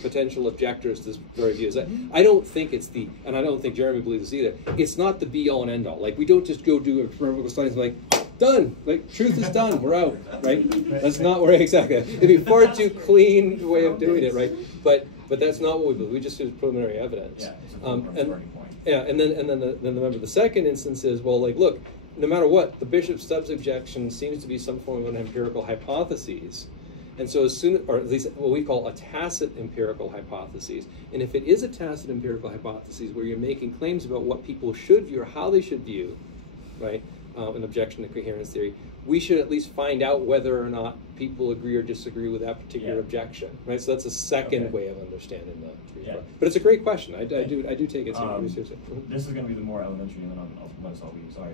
potential objectors to this very view. I don't think it's the, and I don't think Jeremy believes this either. It's not the be all and end all. Like, we don't just go do empirical studies like, done. Like, truth is done. We're out. Right? That's not where exactly. It'd be far too clean way of doing it. Right? But that's not what we believe. We just use preliminary evidence. Yeah, it's a starting point. Yeah, and then remember the second instance is, well, like, look, no matter what, the bishop Stubbs objection seems to be some form of an empirical hypothesis. And so as soon, or at least what we call a tacit empirical hypothesis, and if it is a tacit empirical hypothesis where you're making claims about what people should view or how they should view, right, an objection to coherence theory, we should at least find out whether or not people agree or disagree with that particular objection, right? So that's a second way of understanding the truth. Yeah. But it's a great question. I do take it seriously. This is going to be the more elementary, and then I'll let us all leave. Sorry.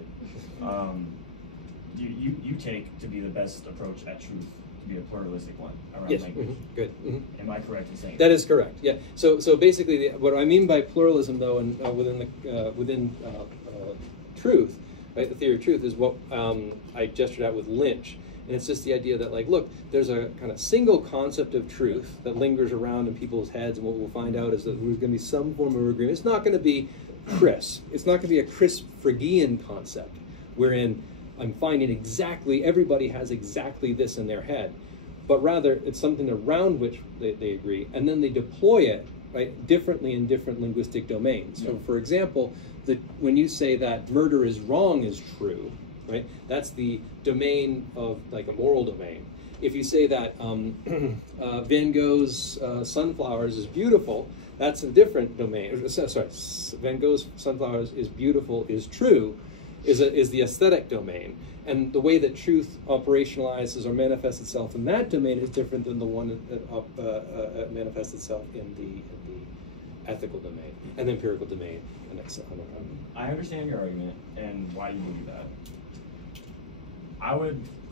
You take to be the best approach at truth to be a pluralistic one around language. Good. Am I correct in saying that? Is correct. Yeah. So basically, what I mean by pluralism, though, and within truth, right, the theory of truth is what I gestured at with Lynch. And it's just the idea that, like, look, there's a kind of single concept of truth that lingers around in people's heads, and what we'll find out is that there's going to be some form of agreement. It's not going to be Chris. It's not going to be a Chris Phrygian concept, wherein I'm finding exactly, everybody has exactly this in their head. But rather, it's something around which they agree, and then they deploy it, right, differently in different linguistic domains. So, for example, when you say that murder is wrong is true, right? That's the domain of, like, a moral domain. If you say that Van Gogh's Sunflowers is beautiful, that's a different domain. Sorry, Van Gogh's Sunflowers is beautiful is true, is the aesthetic domain. And the way that truth operationalizes or manifests itself in that domain is different than the one that manifests itself in the ethical domain and the empirical domain. And I understand your argument and why you believe that.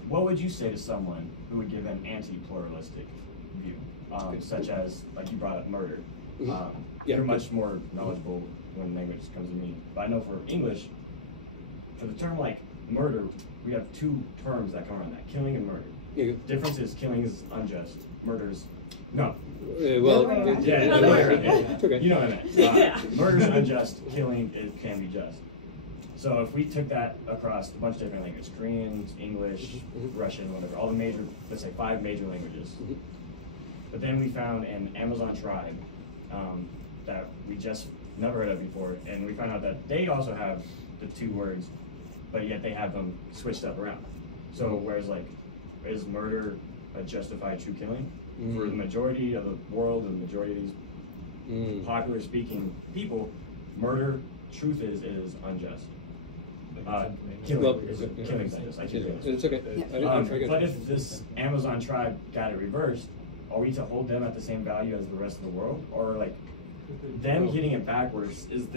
What would you say to someone who would give an anti-pluralistic view, such as, like you brought up, murder? You're much more knowledgeable when language comes to me. But I know for English, for the term like murder, we have two terms that come around that: killing and murder. Difference is killing is unjust, murder is no. Well, yeah, okay. You know what I meant. Murder is unjust, killing can be just. So if we took that across a bunch of different languages, Korean, English, Russian, whatever, all the major, let's say 5 major languages, but then we found an Amazon tribe that we just never heard of before, and we found out that they also have the 2 words, but yet they have them switched up around. So whereas, like, is murder a justified true killing? For the majority of the world and the majority of these popular speaking people, murder, truth is unjust. Killing is unjust. I keep doing this. It's okay. But if this Amazon tribe got it reversed, are we to hold them at the same value as the rest of the world? Or, like, them getting it backwards, is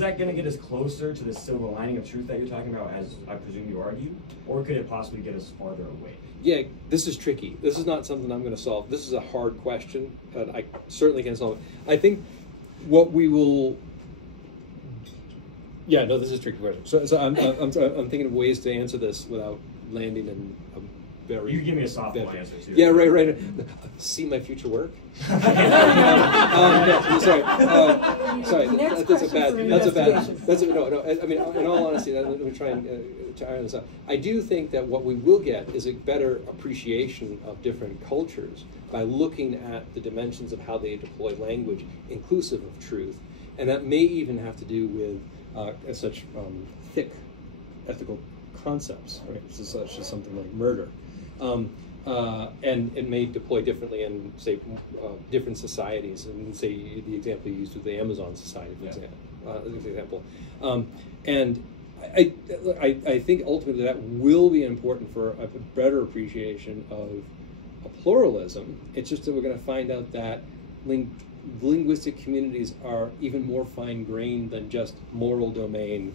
that going to get us closer to the silver lining of truth that you're talking about, as I presume you argue? Or could it possibly get us farther away? Yeah, this is tricky. This is not something I'm going to solve. This is a hard question, and I certainly can't solve it. I think what we will... Yeah, no, this is a tricky question. So I'm thinking of ways to answer this without landing in a very... You can give me a softball answer, too. Yeah, right. See my future work? Sorry. That's a bad. No. I mean, in all honesty, let me try and to iron this out. I do think that what we will get is a better appreciation of different cultures by looking at the dimensions of how they deploy language, inclusive of truth, and that may even have to do with such thick ethical concepts, right? Such as something like murder. And it may deploy differently in, say, different societies. And say the example you used with the Amazon society, for example. And I think ultimately that will be important for a better appreciation of a pluralism. It's just that we're going to find out that linguistic communities are even more fine-grained than just moral domain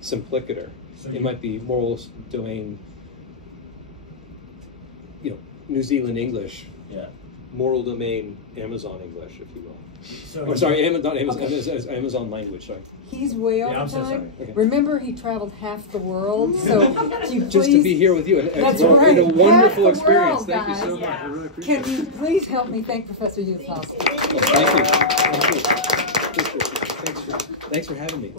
simplicator. So it might be moral domain, New Zealand English, moral domain Amazon English, if you will. So Or sorry, not Amazon, Amazon language, sorry. He's way over I'm so time. sorry. Okay. Remember, he traveled half the world, so you Just to be please, here with you. That's It's right. been a wonderful Half the experience. world, Thank you guys. so much. Yeah. I really appreciate can it. you please help me thank Professor Ultaowski? Thank you. Thank you. Thanks for having me.